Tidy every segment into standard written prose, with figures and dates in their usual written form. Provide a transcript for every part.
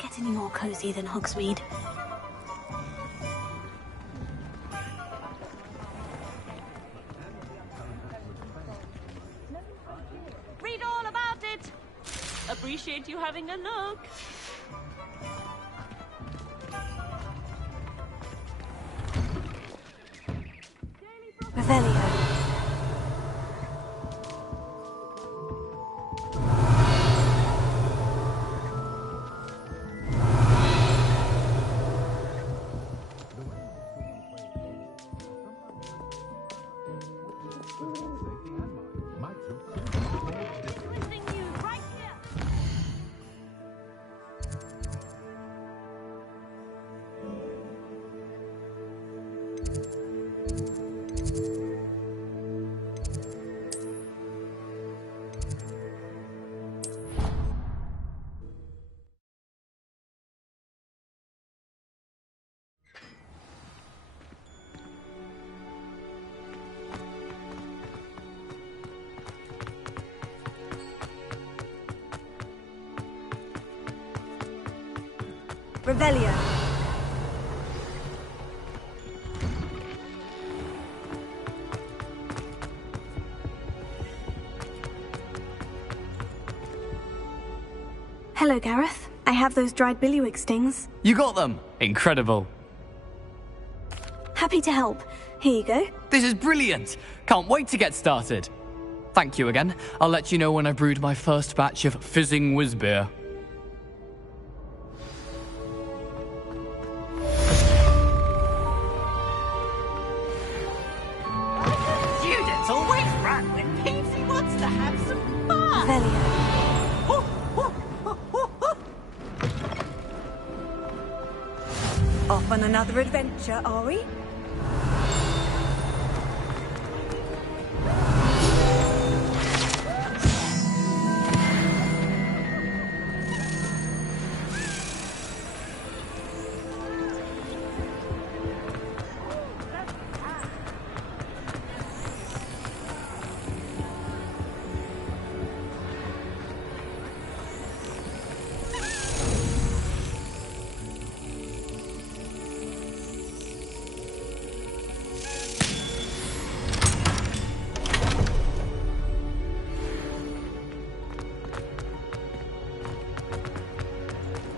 get any more cozy than Hogsmeade. Read all about it. Appreciate you having a look. Revelio. Revelio. Hello, Gareth. I have those dried billywig stings. You got them! Incredible. Happy to help. Here you go. This is brilliant! Can't wait to get started. Thank you again. I'll let you know when I've brewed my first batch of fizzing whiz-beer. Students always run when Peepsy wants to have some fun. Revelio. Off on another adventure, are we?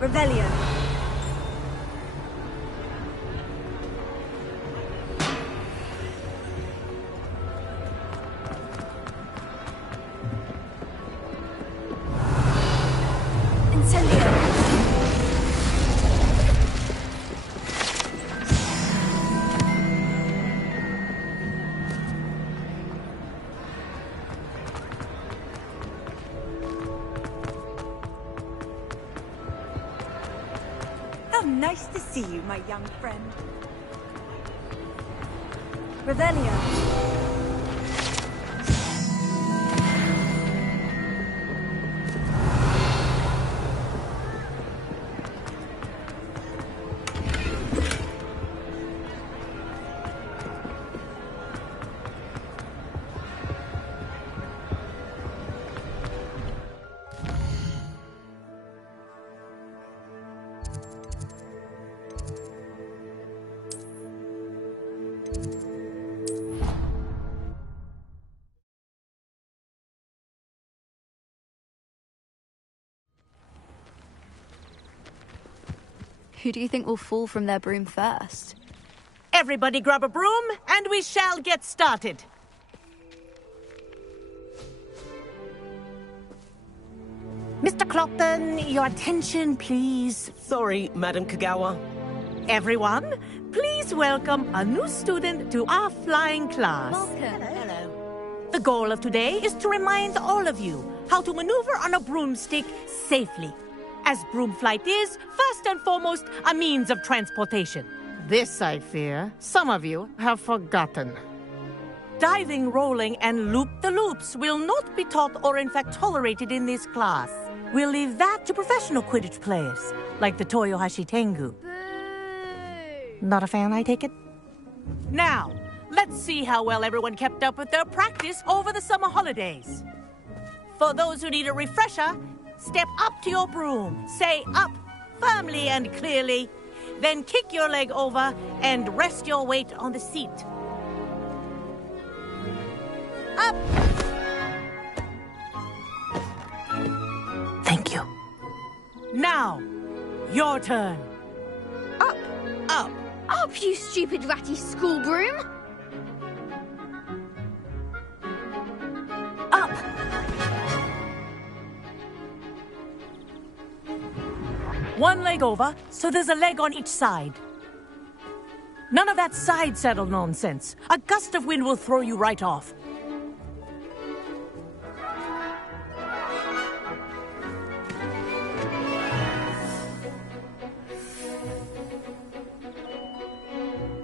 Revelio. Incendio. Nice to see you, my young friend. Revelio. Who do you think will fall from their broom first? Everybody grab a broom, and we shall get started. Mr. Clopton, your attention, please. Sorry, Madam Kagawa. Everyone, please welcome a new student to our flying class. Hello. The goal of today is to remind all of you how to maneuver on a broomstick safely, as broom flight is, first and foremost, a means of transportation. This, I fear, some of you have forgotten. Diving, rolling, and loop-the-loops will not be taught or in fact tolerated in this class. We'll leave that to professional Quidditch players, like the Toyohashi Tengu. Not a fan, I take it? Now, let's see how well everyone kept up with their practice over the summer holidays. For those who need a refresher, step up to your broom. Say up firmly and clearly. Then kick your leg over and rest your weight on the seat. Up! Thank you. Now, your turn. Up! Up! Up, you stupid ratty school broom! Up! One leg over, so there's a leg on each side. None of that side saddle nonsense. A gust of wind will throw you right off.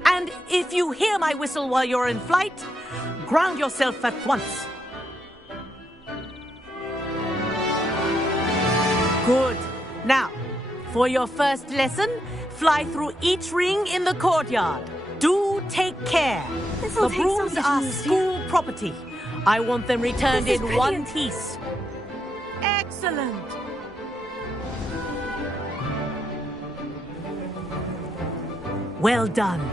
And if you hear my whistle while you're in flight, ground yourself at once. Good. Now, for your first lesson, fly through each ring in the courtyard. Do take care. This'll The take brooms some are getting used to. school property. I want them returned This in is one brilliant. piece. Excellent. Well done.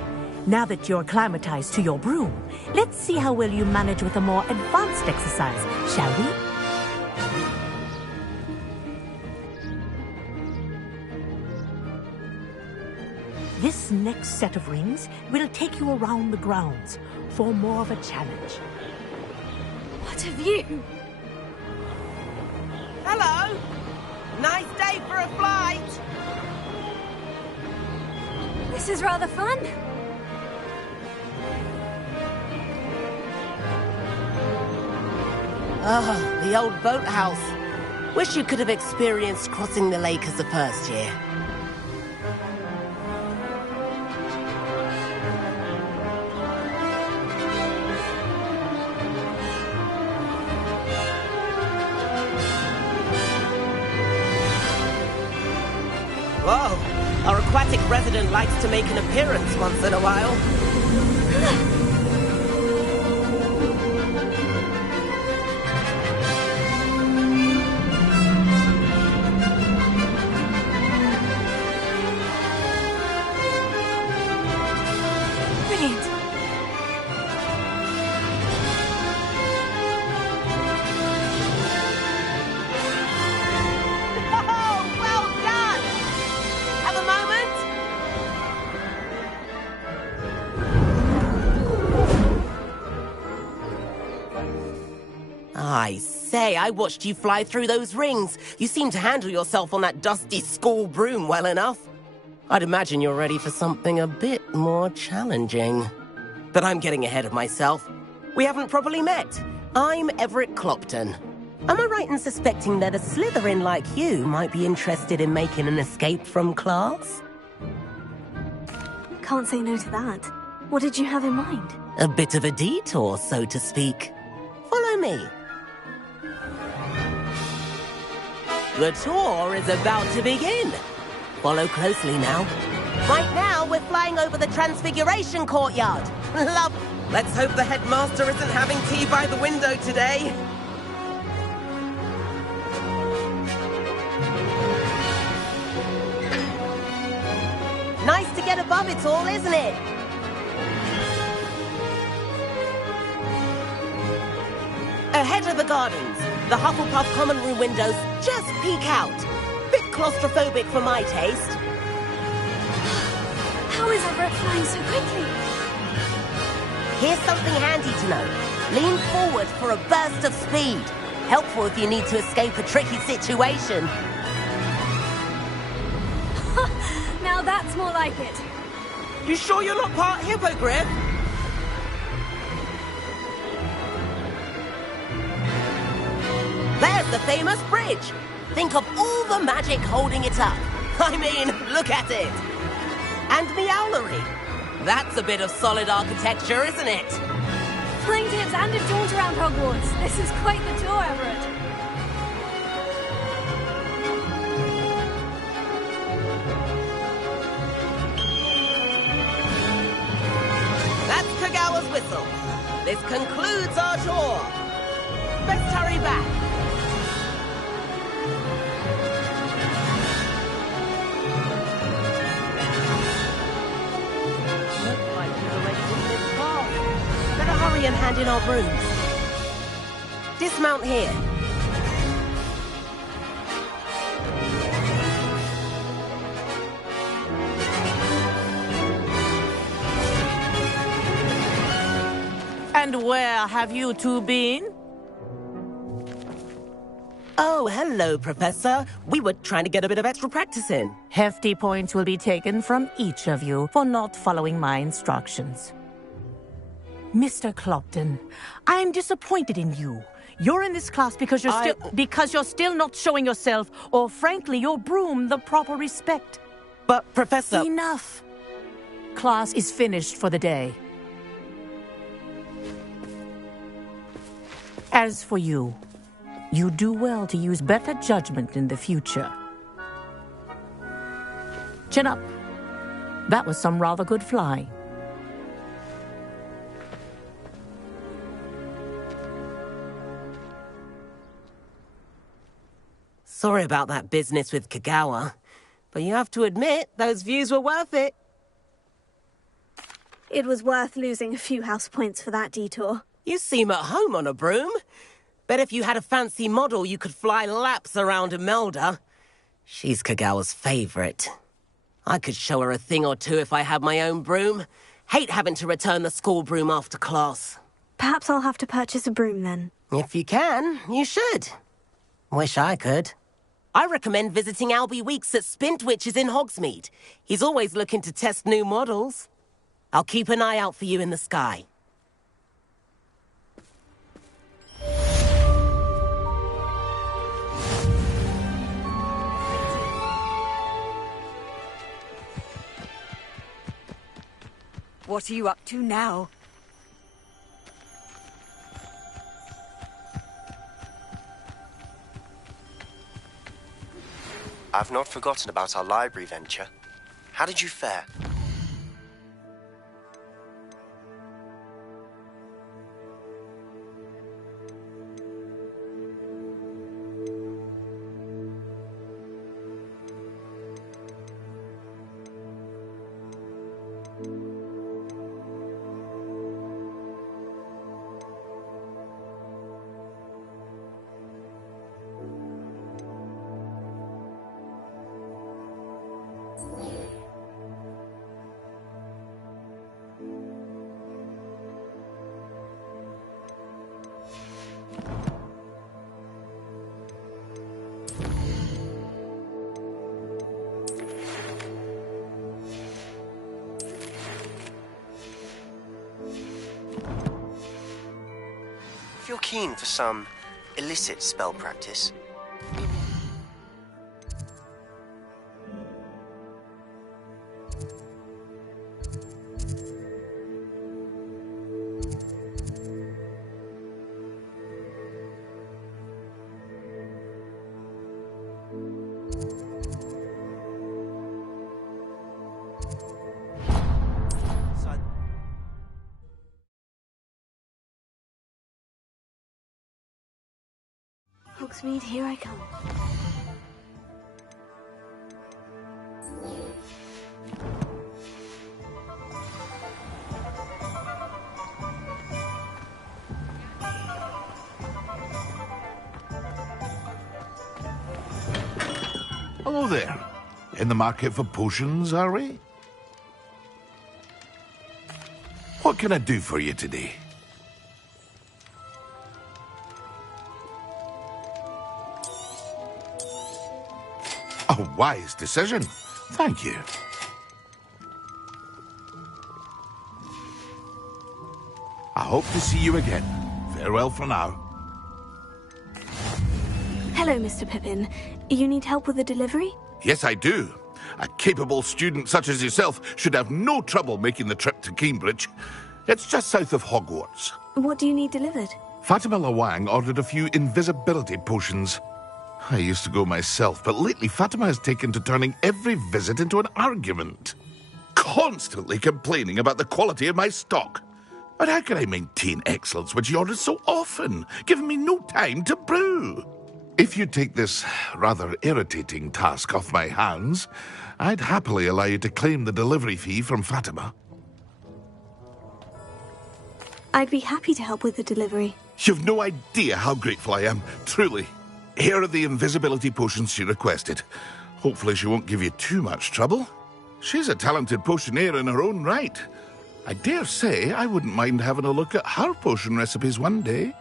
Now that you're acclimatized to your broom, let's see how well you manage with a more advanced exercise, shall we? This next set of rings will take you around the grounds for more of a challenge. What have you? Hello! Nice day for a flight! This is rather fun. Oh, the old boathouse. Wish you could have experienced crossing the lake as a first year. Whoa, our aquatic resident likes to make an appearance once in a while. Brilliant. Oh, well done! Have a moment? I say, I watched you fly through those rings. You seem to handle yourself on that dusty school broom well enough. I'd imagine you're ready for something a bit more challenging. But I'm getting ahead of myself. We haven't properly met. I'm Everett Clopton. Am I right in suspecting that a Slytherin like you might be interested in making an escape from class? Can't say no to that. What did you have in mind? A bit of a detour, so to speak. Follow me. The tour is about to begin. Follow closely now. Right now, we're flying over the Transfiguration Courtyard. Love. Let's hope the headmaster isn't having tea by the window today. Nice to get above it all, isn't it? Ahead of the gardens, the Hufflepuff common room windows just peek out. Bit claustrophobic for my taste. How is Everett flying so quickly? Here's something handy to know. Lean forward for a burst of speed. Helpful if you need to escape a tricky situation. Now that's more like it. You sure you're not part hippogriff? There's the famous bridge. Think of all the magic holding it up. I mean, look at it. And Meowlery. That's a bit of solid architecture, isn't it? Flying tips and a jaunt around Hogwarts. This is quite the tour, Everett. That's Kagawa's whistle. This concludes our tour. Let's hurry back. and hand in our brooms. Dismount here. And where have you two been? Oh, hello, Professor. We were trying to get a bit of extra practice in. Hefty points will be taken from each of you for not following my instructions. Mr. Clopton, I'm disappointed in you. You're in this class because you're still not showing yourself, or frankly, your broom the proper respect. But, Professor... Enough. Class is finished for the day. As for you, you do well to use better judgment in the future. Chin up. That was some rather good flying. Sorry about that business with Kagawa, but you have to admit, those views were worth it. It was worth losing a few house points for that detour. You seem at home on a broom. Bet if you had a fancy model, you could fly laps around Imelda. She's Kagawa's favorite. I could show her a thing or two if I had my own broom. Hate having to return the school broom after class. Perhaps I'll have to purchase a broom then. If you can, you should. Wish I could. I recommend visiting Albie Weeks at Spintwitches in Hogsmeade. He's always looking to test new models. I'll keep an eye out for you in the sky. What are you up to now? I've not forgotten about our library venture. How did you fare? If you're keen for some illicit spell practice, Hogsmeade, here I come. Hello there. In the market for potions, are we? What can I do for you today? A wise decision. Thank you. I hope to see you again. Farewell for now. Hello, Mr. Pippin. You need help with the delivery? Yes, I do. A capable student such as yourself should have no trouble making the trip to Cambridge. It's just south of Hogwarts. What do you need delivered? Fatima Lawang ordered a few invisibility potions. I used to go myself, but lately Fatima has taken to turning every visit into an argument. Constantly complaining about the quality of my stock. But how can I maintain excellence when she orders so often, giving me no time to brew? If you take this rather irritating task off my hands, I'd happily allow you to claim the delivery fee from Fatima. I'd be happy to help with the delivery. You've no idea how grateful I am, truly. Here are the invisibility potions she requested. Hopefully she won't give you too much trouble. She's a talented potioneer in her own right. I dare say I wouldn't mind having a look at her potion recipes one day.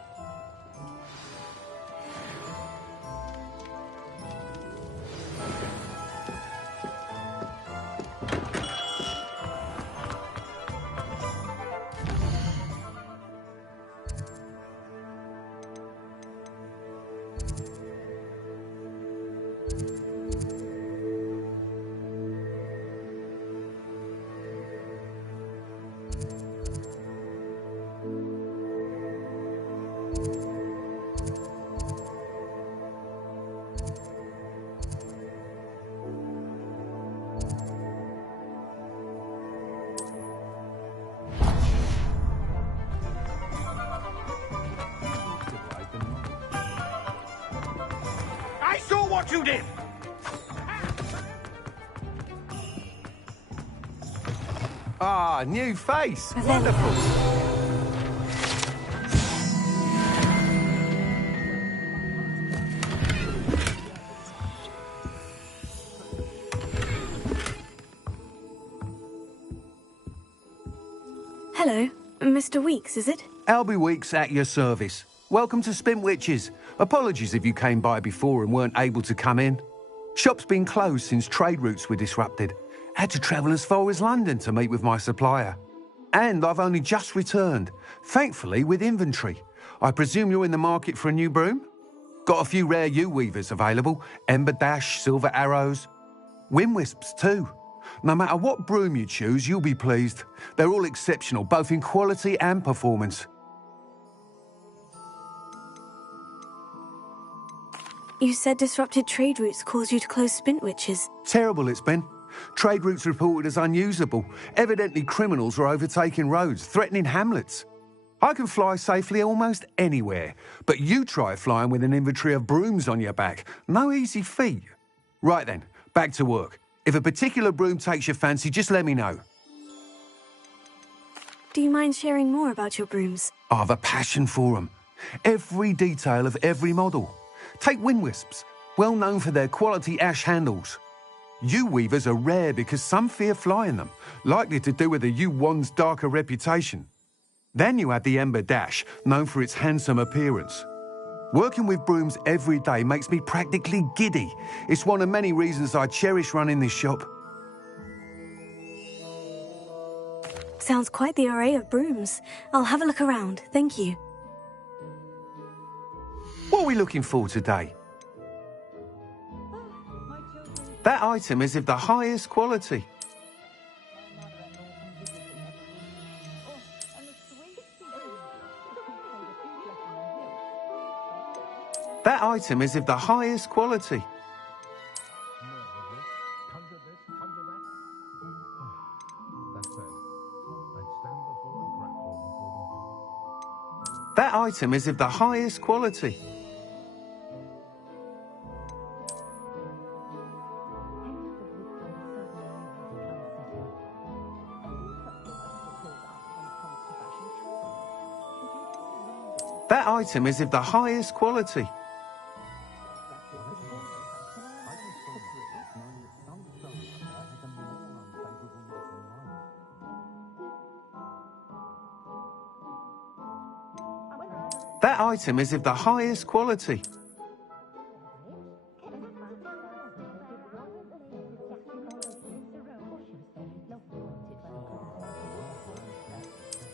I saw what you did! Ah, new face. Wonderful. Hello, Mr. Weeks, is it? Albie Weeks at your service. Welcome to Spintwitches. Apologies if you came by before and weren't able to come in. Shop's been closed since trade routes were disrupted. Had to travel as far as London to meet with my supplier. And I've only just returned, thankfully with inventory. I presume you're in the market for a new broom? Got a few rare U-weavers available, Ember Dash, Silver Arrows. Wind Wisps too. No matter what broom you choose, you'll be pleased. They're all exceptional, both in quality and performance. You said disrupted trade routes caused you to close Spintwitches. Terrible it's been. Trade routes reported as unusable. Evidently criminals were overtaking roads, threatening hamlets. I can fly safely almost anywhere, but you try flying with an inventory of brooms on your back. No easy feat. Right then, back to work. If a particular broom takes your fancy, just let me know. Do you mind sharing more about your brooms? I have a passion for them. Every detail of every model. Take Wind Wisps, well known for their quality ash handles. U-weavers are rare because some fear flying them, likely to do with the U-wand's darker reputation. Then you have the Ember Dash, known for its handsome appearance. Working with brooms every day makes me practically giddy. It's one of many reasons I cherish running this shop. Sounds quite the array of brooms. I'll have a look around, thank you. What are we looking for today? That item is of the highest quality. That item is of the highest quality. That item is of the highest quality. That item is of the highest quality. That item is of the highest quality.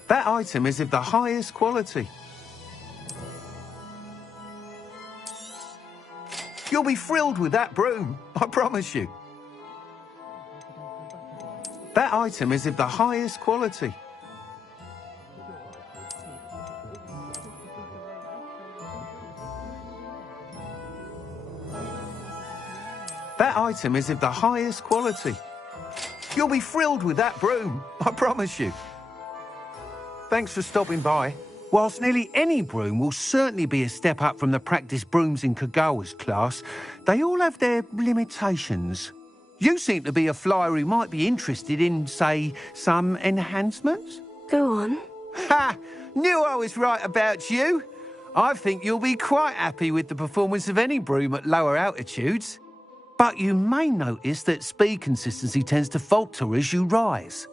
That item is of the highest quality. You'll be thrilled with that broom, I promise you. That item is of the highest quality. That item is of the highest quality. You'll be thrilled with that broom, I promise you. Thanks for stopping by. Whilst nearly any broom will certainly be a step up from the practice brooms in Kagawa's class, they all have their limitations. You seem to be a flyer who might be interested in, say, some enhancements? Go on. Ha! Knew I was right about you. I think you'll be quite happy with the performance of any broom at lower altitudes. But you may notice that speed consistency tends to falter as you rise.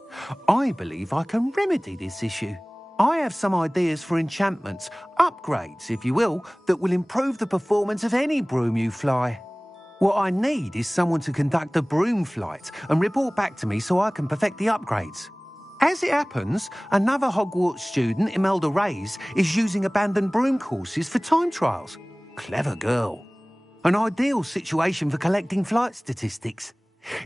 I believe I can remedy this issue. I have some ideas for enchantments, upgrades, if you will, that will improve the performance of any broom you fly. What I need is someone to conduct a broom flight and report back to me so I can perfect the upgrades. As it happens, another Hogwarts student, Imelda Reyes, is using abandoned broom courses for time trials. Clever girl. An ideal situation for collecting flight statistics.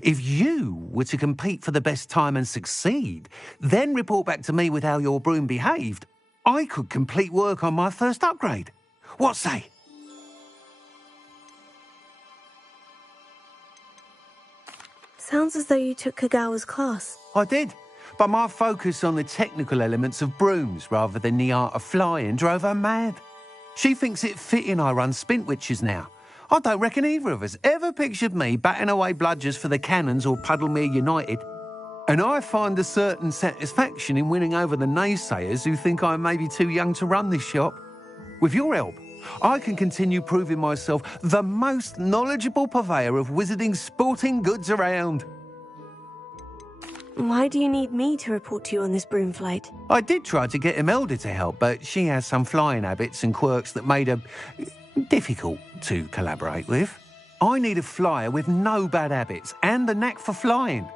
If you were to compete for the best time and succeed, then report back to me with how your broom behaved, I could complete work on my first upgrade. What say? Sounds as though you took Kagawa's class. I did, but my focus on the technical elements of brooms rather than the art of flying drove her mad. She thinks it fitting I run Spintwitches now. I don't reckon either of us ever pictured me batting away bludgers for the Cannons or Puddlemere United. And I find a certain satisfaction in winning over the naysayers who think I may be too young to run this shop. With your help, I can continue proving myself the most knowledgeable purveyor of wizarding sporting goods around. Why do you need me to report to you on this broom flight? I did try to get Imelda to help, but she has some flying habits and quirks that made her difficult to collaborate with. I need a flyer with no bad habits and a knack for flying.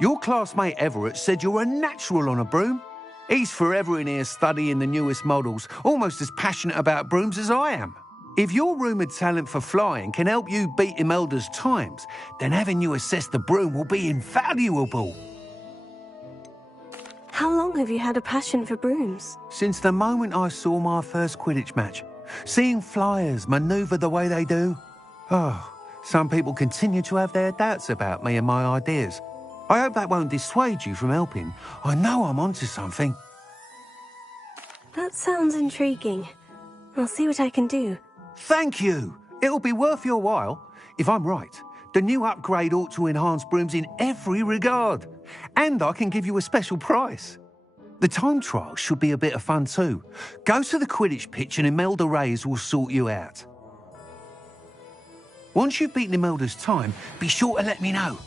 Your classmate Everett said you're a natural on a broom. He's forever in here studying the newest models, almost as passionate about brooms as I am. If your rumoured talent for flying can help you beat Imelda's times, then having you assess the broom will be invaluable. How long have you had a passion for brooms? Since the moment I saw my first Quidditch match, seeing flyers manoeuvre the way they do. Oh, some people continue to have their doubts about me and my ideas. I hope that won't dissuade you from helping. I know I'm onto something. That sounds intriguing. I'll see what I can do. Thank you. It'll be worth your while. If I'm right, the new upgrade ought to enhance brooms in every regard. And I can give you a special price. The time trial should be a bit of fun too. Go to the Quidditch pitch and Imelda Reyes will sort you out. Once you've beaten Imelda's time, be sure to let me know.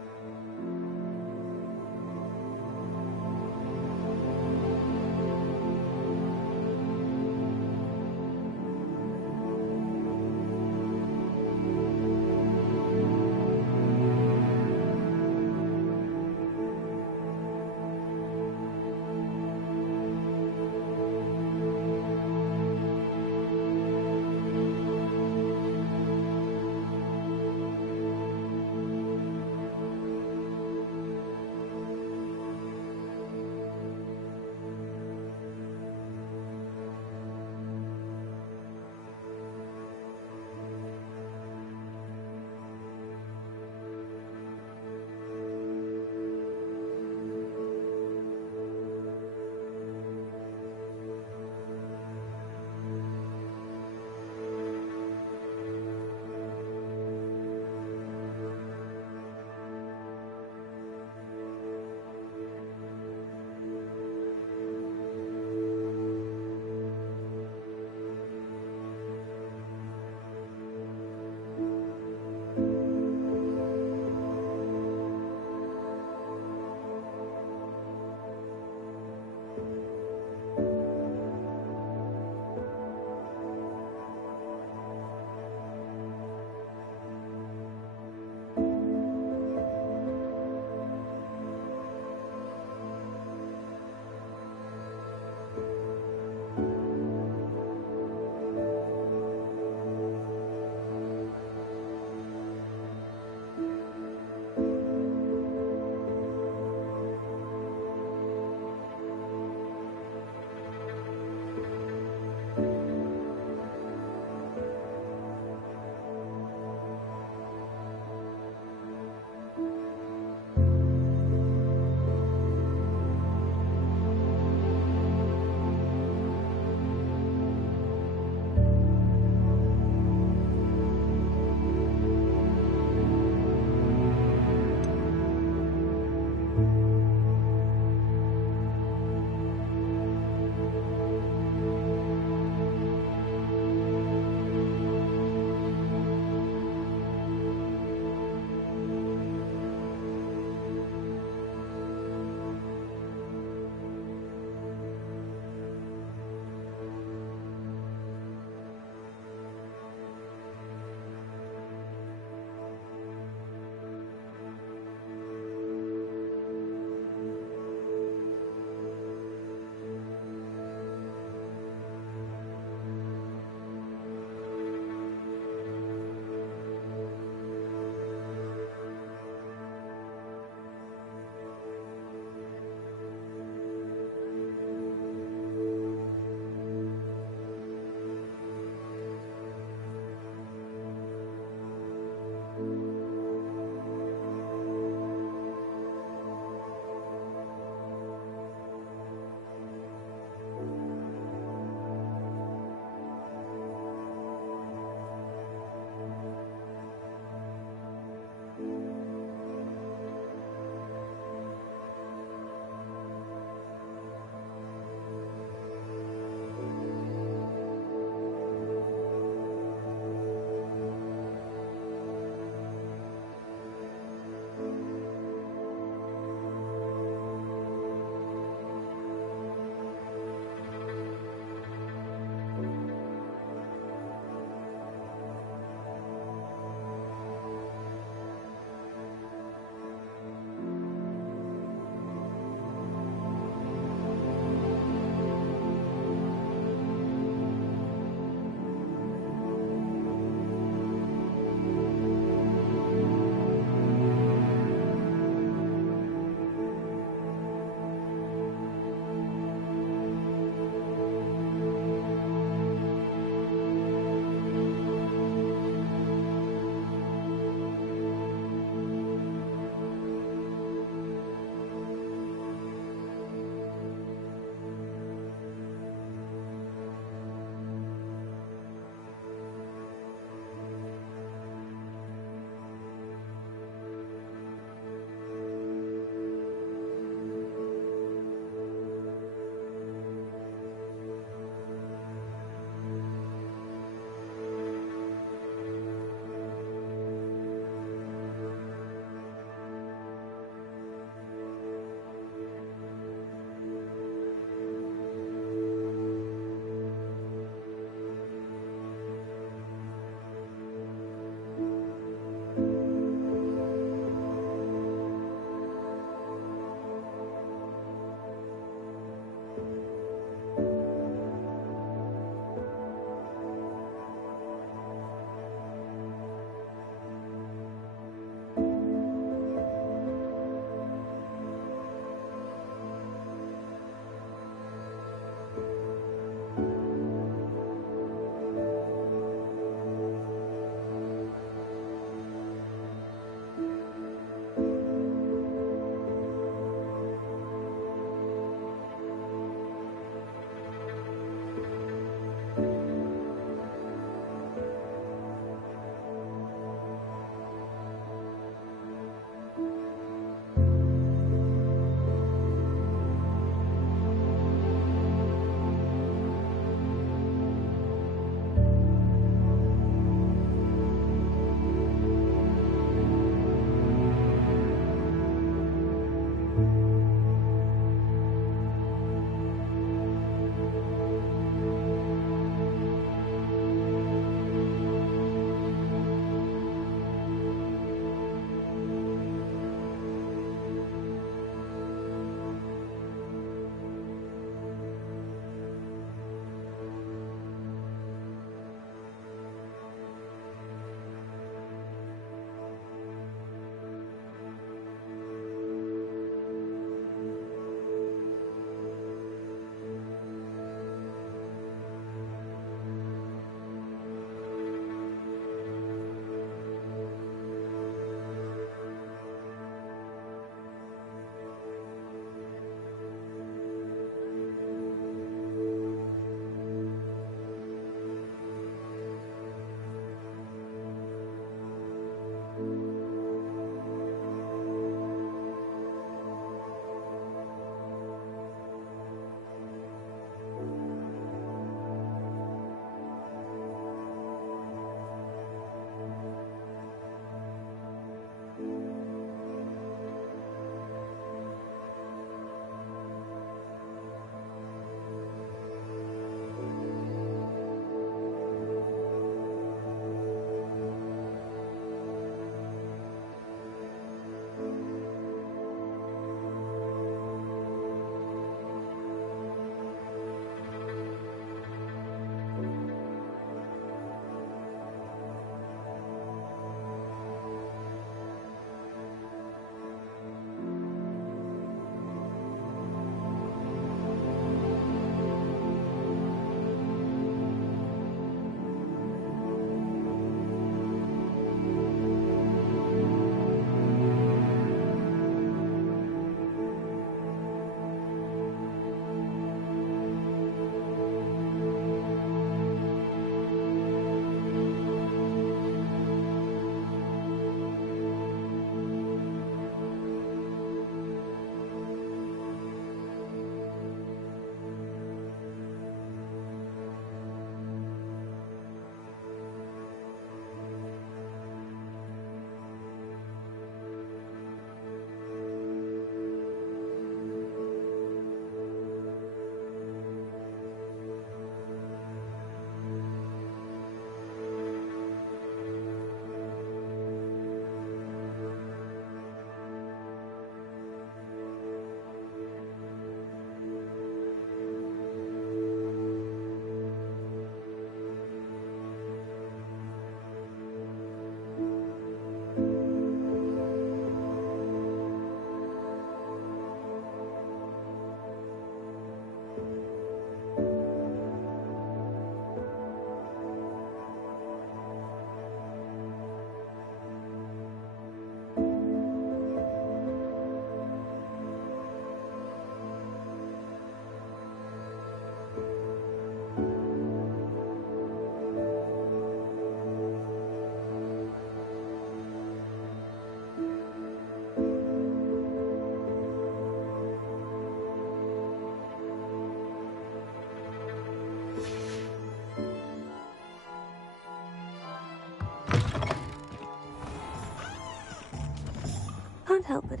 Can't help but...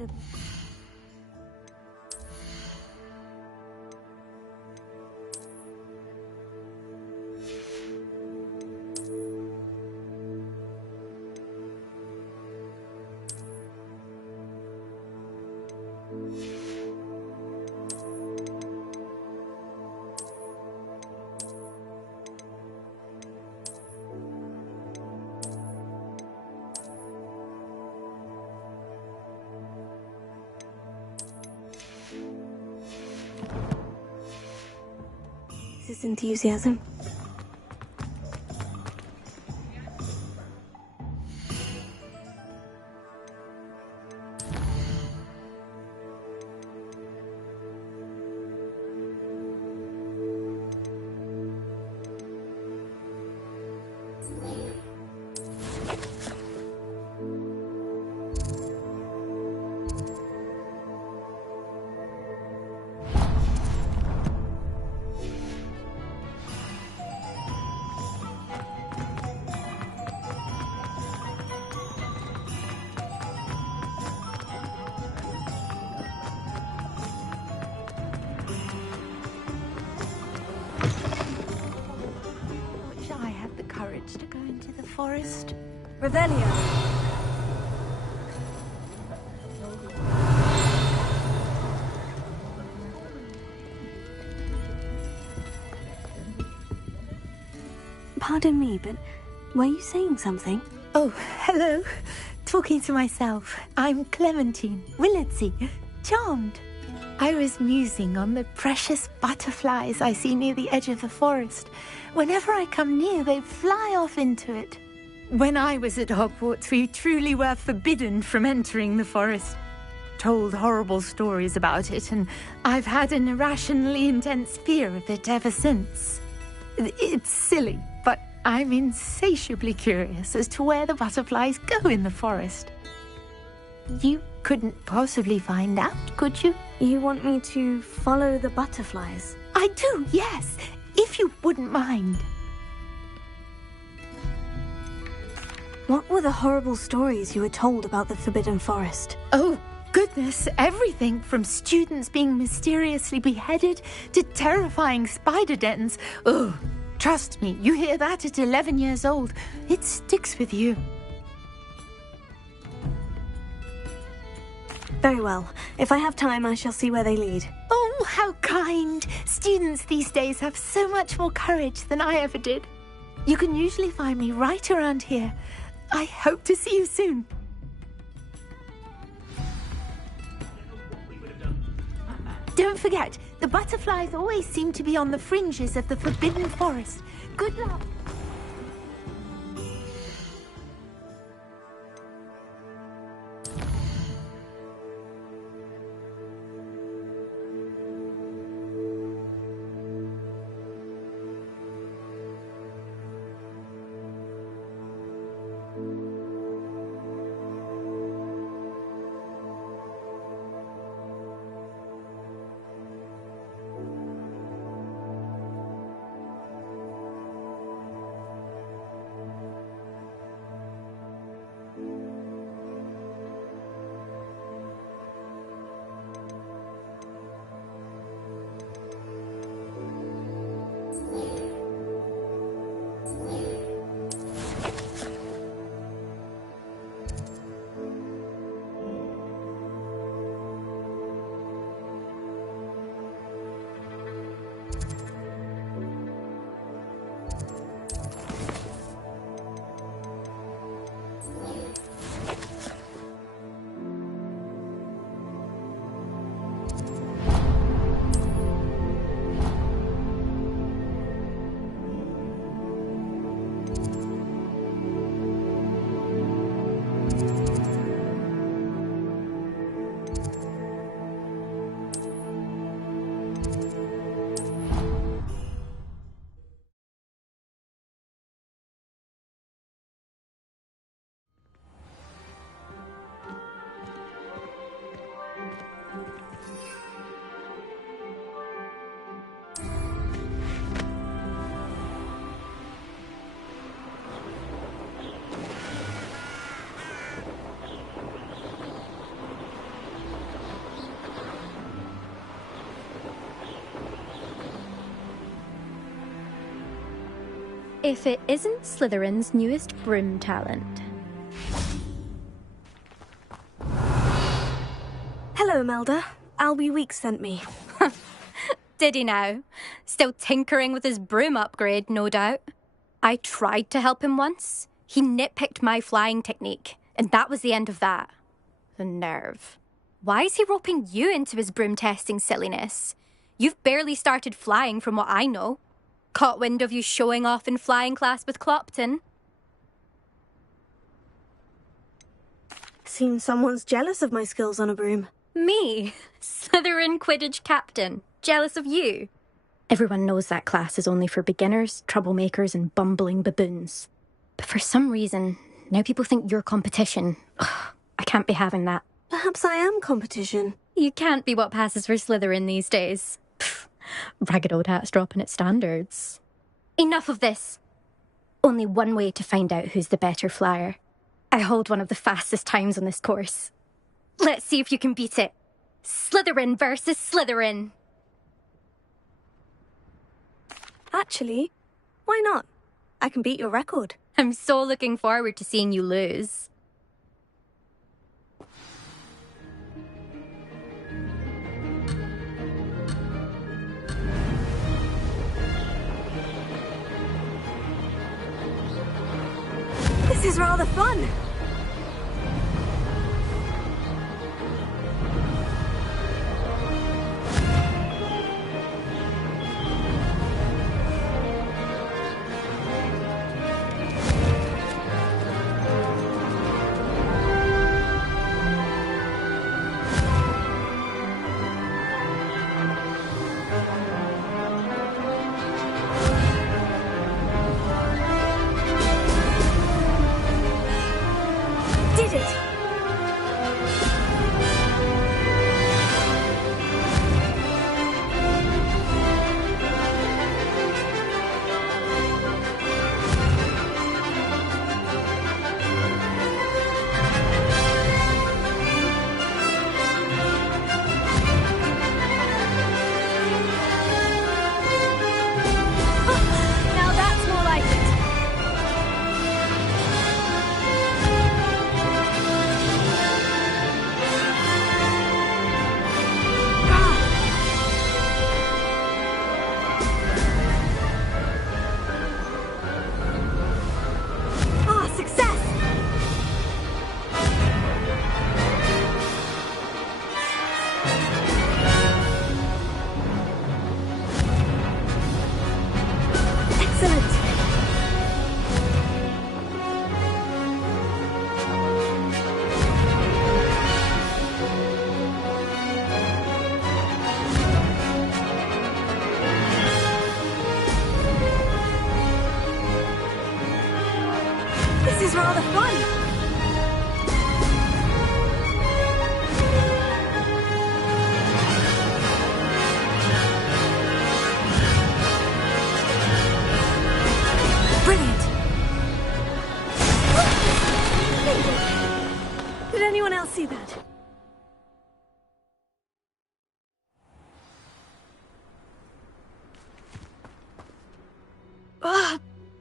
Is this enthusiasm? Wish I had the courage to go into the forest. Revelio. Pardon me, but were you saying something? Oh, hello. Talking to myself. I'm Clementine Willardsey. Charmed. I was musing on the precious butterflies I see near the edge of the forest. Whenever I come near, they fly off into it. When I was at Hogwarts, we truly were forbidden from entering the forest. Told horrible stories about it, and I've had an irrationally intense fear of it ever since. It's silly, but I'm insatiably curious as to where the butterflies go in the forest. You couldn't possibly find out, could you? You want me to follow the butterflies? I do, yes, if you wouldn't mind. What were the horrible stories you were told about the Forbidden Forest? Oh, goodness, everything from students being mysteriously beheaded to terrifying spider dens. Oh, trust me, you hear that at 11 years old, it sticks with you. Very well. If I have time, I shall see where they lead. Oh, how kind. Students these days have so much more courage than I ever did. You can usually find me right around here. I hope to see you soon. Don't forget, the butterflies always seem to be on the fringes of the Forbidden Forest. Good luck. if it isn't Slytherin's newest broom talent. Hello, Melda. Albie Weeks sent me. Did he now? Still tinkering with his broom upgrade, no doubt. I tried to help him once. He nitpicked my flying technique, and that was the end of that. The nerve. Why is he roping you into his broom testing silliness? You've barely started flying from what I know. Caught wind of you showing off in flying class with Clopton. Seems someone's jealous of my skills on a broom. Me? Slytherin Quidditch captain. Jealous of you? Everyone knows that class is only for beginners, troublemakers, and bumbling baboons. But for some reason, now people think you're competition. Ugh, I can't be having that. Perhaps I am competition. You can't be what passes for Slytherin these days. Pfft, ragged old hat's dropping its standards. Enough of this. Only one way to find out who's the better flyer. I hold one of the fastest times on this course. Let's see if you can beat it. Slytherin versus Slytherin. Actually, why not? I can beat your record. I'm so looking forward to seeing you lose. This is rather fun. This is rather fun. Brilliant. Did anyone else see that?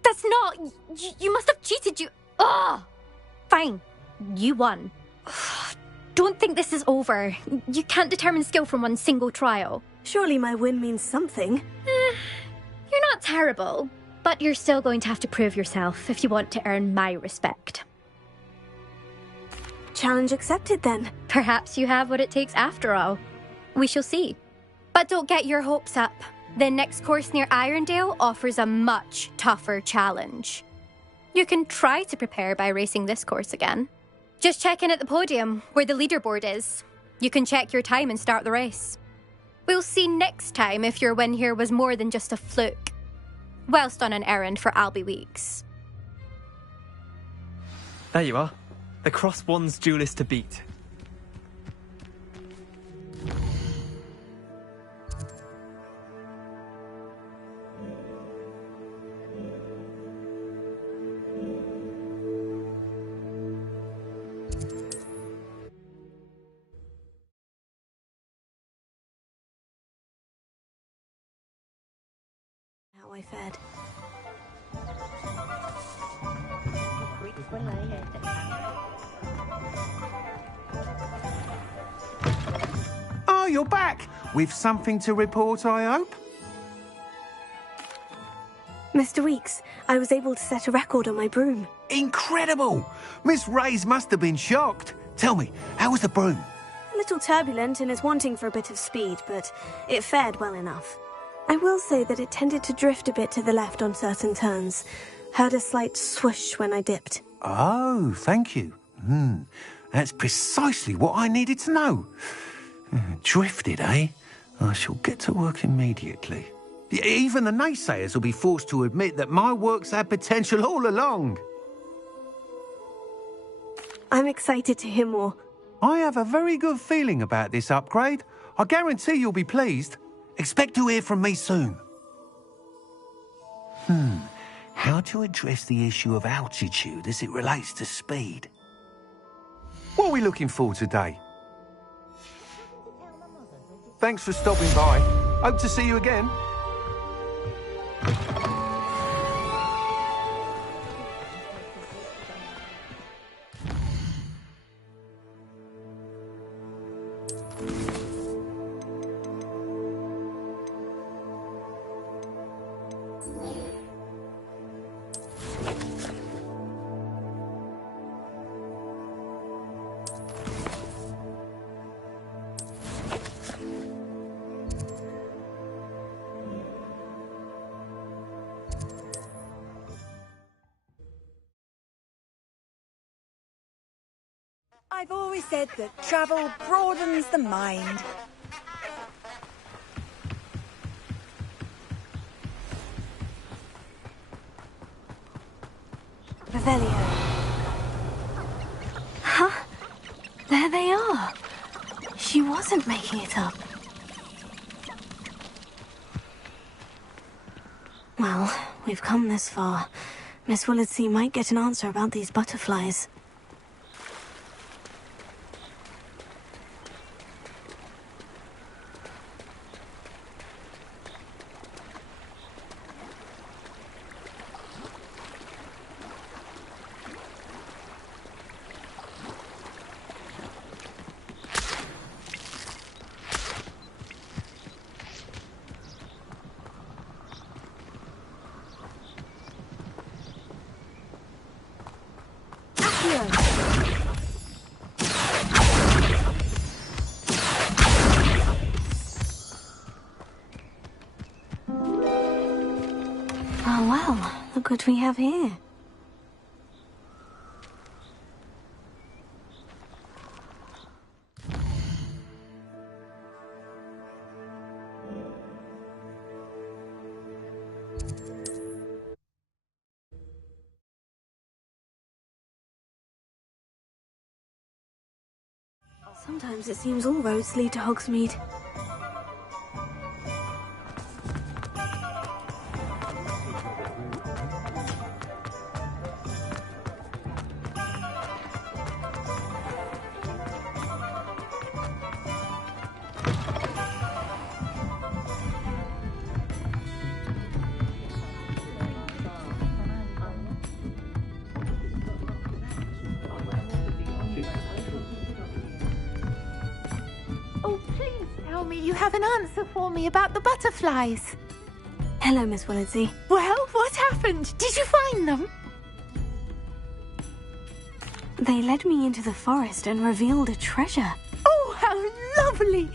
That's not... You must have cheated, you... Ugh! Fine. You won. Don't think this is over. You can't determine skill from one single trial. Surely my win means something. You're not terrible, but you're still going to have to prove yourself if you want to earn my respect. Challenge accepted, then. Perhaps you have what it takes after all. We shall see. But don't get your hopes up. The next course near Irondale offers a much tougher challenge. You can try to prepare by racing this course again. Just check in at the podium, where the leaderboard is. You can check your time and start the race. We'll see next time if your win here was more than just a fluke, whilst on an errand for Albie Weeks. There you are. The Cross Wands duelist to beat. How I fared. Oh, you're back! With something to report, I hope? Mr. Weeks, I was able to set a record on my broom. Incredible! Miss Reyes must have been shocked. Tell me, how was the broom? A little turbulent and is wanting for a bit of speed, but it fared well enough. I will say that it tended to drift a bit to the left on certain turns. Heard a slight swoosh when I dipped. Oh, thank you. That's precisely what I needed to know. Drifted, eh? I shall get to work immediately. Even the naysayers will be forced to admit that my work's had potential all along. I'm excited to hear more. I have a very good feeling about this upgrade. I guarantee you'll be pleased. Expect to hear from me soon. How to address the issue of altitude as it relates to speed? What are we looking for today? Thanks for stopping by. Hope to see you again. I've always said that travel broadens the mind. Revelio. Huh? There they are. She wasn't making it up. Well, we've come this far. Miss Willardsea might get an answer about these butterflies. Oh, well, look what we have here. Sometimes it seems all roads lead to Hogsmeade. Oh, please tell me you have an answer for me about the butterflies. Hello, Miss Willardsea. Well, what happened? Did you find them? They led me into the forest and revealed a treasure. Oh, how lovely!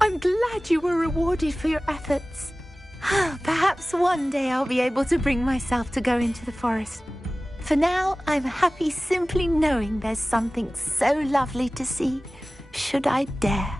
I'm glad you were rewarded for your efforts. Perhaps one day I'll be able to bring myself to go into the forest. For now, I'm happy simply knowing there's something so lovely to see, should I dare.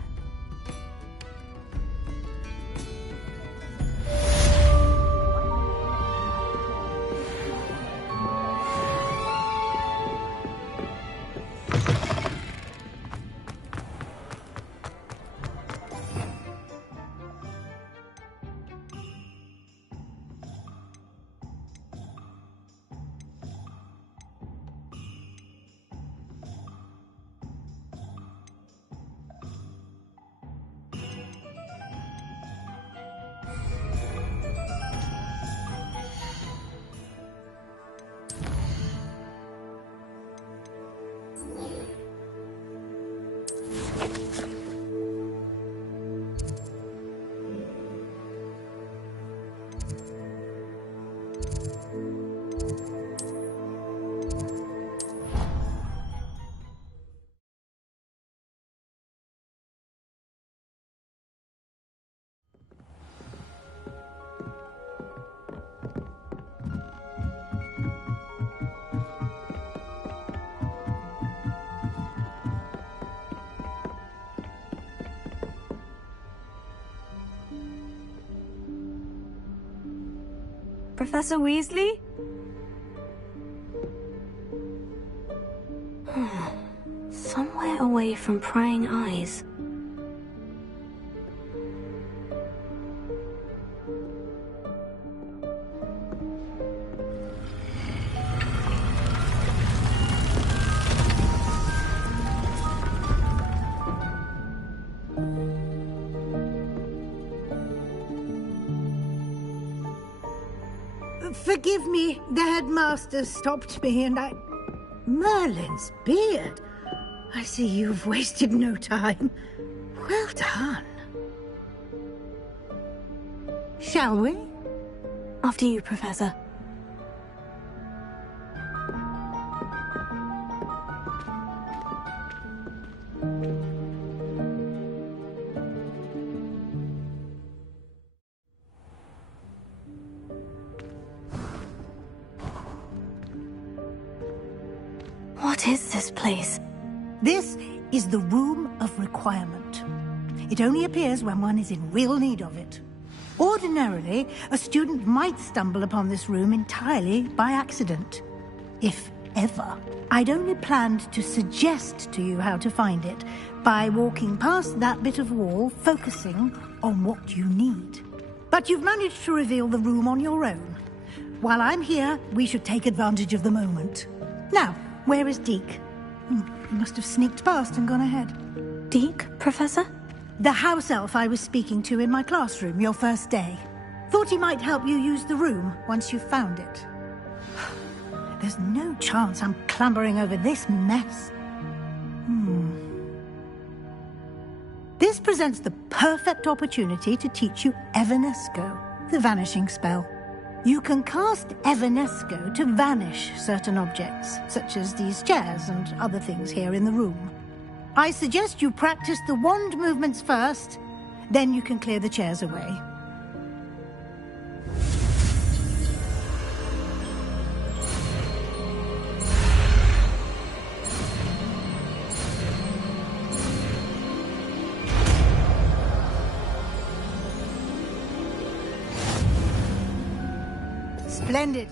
Professor Weasley? Somewhere away from prying eyes. Forgive me, the headmaster stopped me and I... Merlin's beard! I see you've wasted no time. Well done. Shall we? After you, Professor. What is this place? This is the Room of Requirement. It only appears when one is in real need of it. Ordinarily, a student might stumble upon this room entirely by accident. If ever. I'd only planned to suggest to you how to find it by walking past that bit of wall, focusing on what you need. But you've managed to reveal the room on your own. While I'm here, we should take advantage of the moment. Now, where is Deke? He must have sneaked past and gone ahead. Deke, Professor? The house elf I was speaking to in my classroom your first day. Thought he might help you use the room once you've found it. There's no chance I'm clambering over this mess. This presents the perfect opportunity to teach you Evanesco, the vanishing spell. You can cast Evanesco to vanish certain objects, such as these chairs and other things here in the room. I suggest you practice the wand movements first, then you can clear the chairs away. Splendid.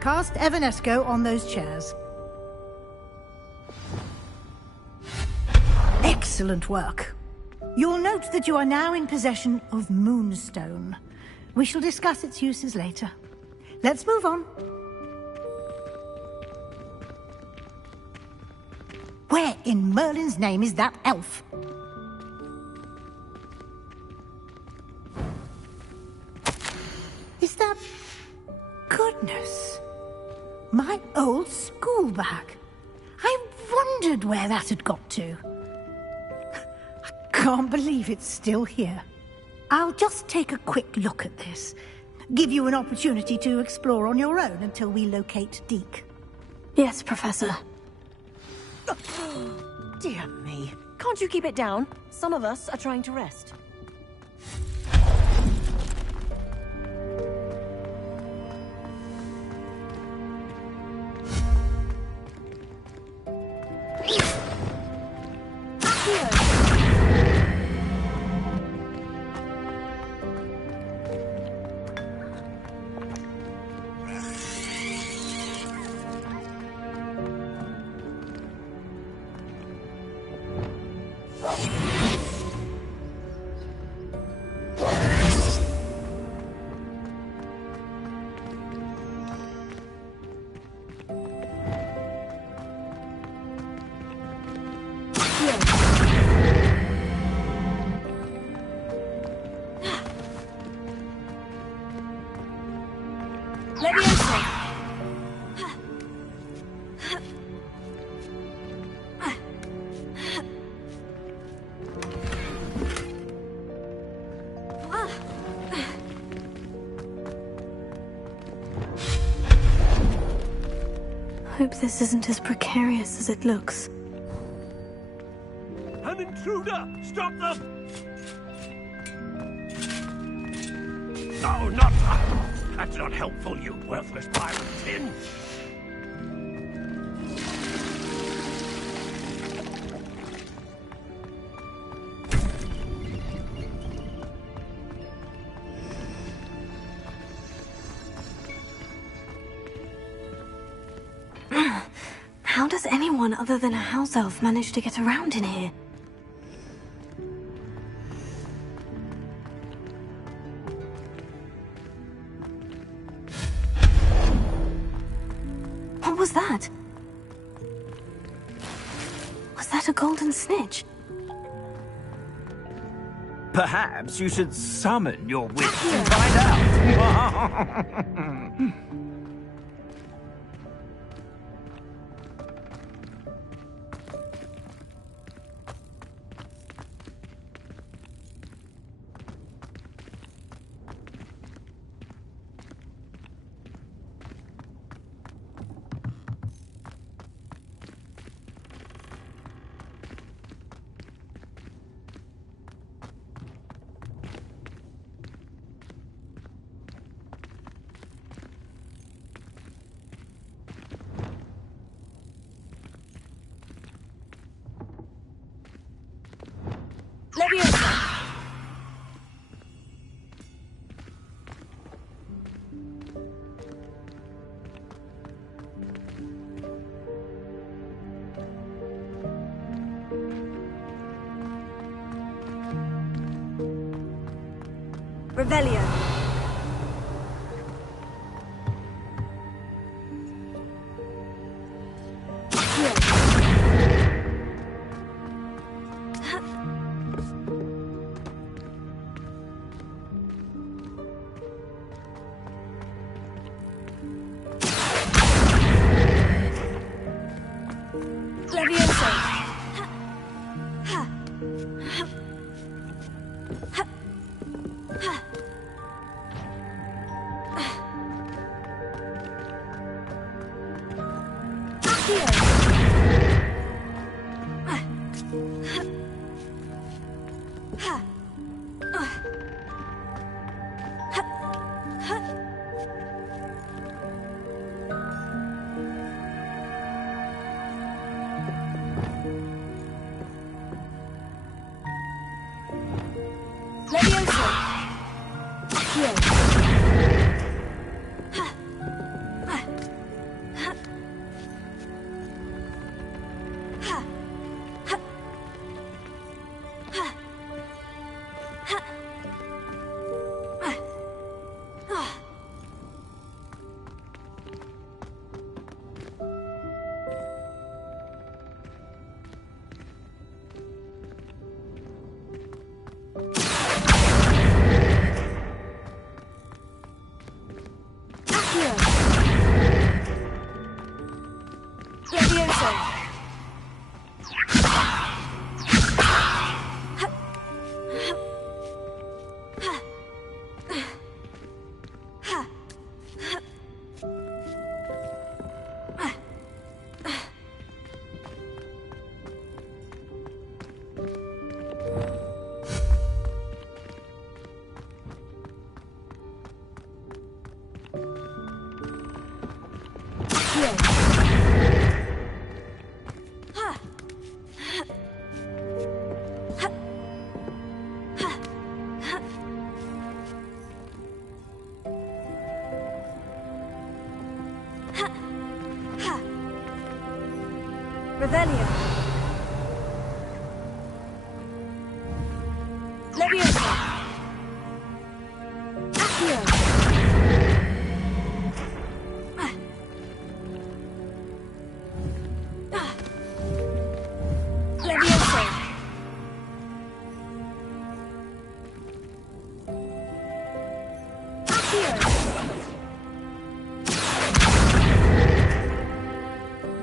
Cast Evanesco on those chairs. Excellent work. You'll note that you are now in possession of Moonstone. We shall discuss its uses later. Let's move on. Where in Merlin's name is that elf? Is that... Goodness. My old school bag. I wondered where that had got to. I can't believe it's still here. I'll just take a quick look at this. Give you an opportunity to explore on your own until we locate Deke. Yes, Professor. Dear me. Can't you keep it down? Some of us are trying to rest. Hope this isn't as precarious as it looks. An intruder! Stop them! No, not that! That's not helpful, you worthless pirate tin! How does anyone other than a house elf manage to get around in here? What was that? Was that a golden snitch? Perhaps you should summon your wits and find out. Revelio. Revelio. Leviosa. Accio. Leviosa. Accio.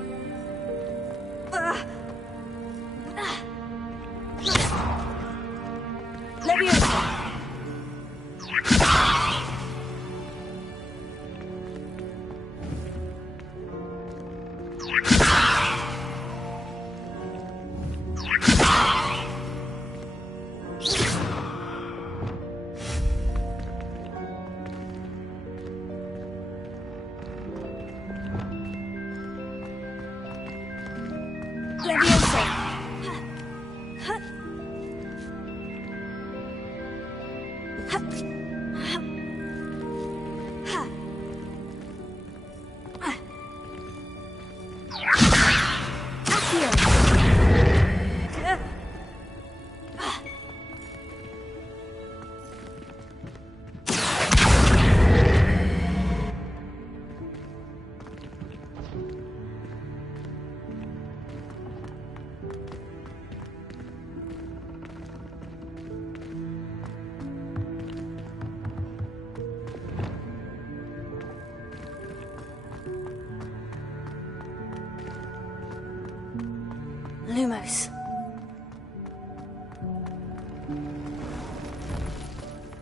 Lumos.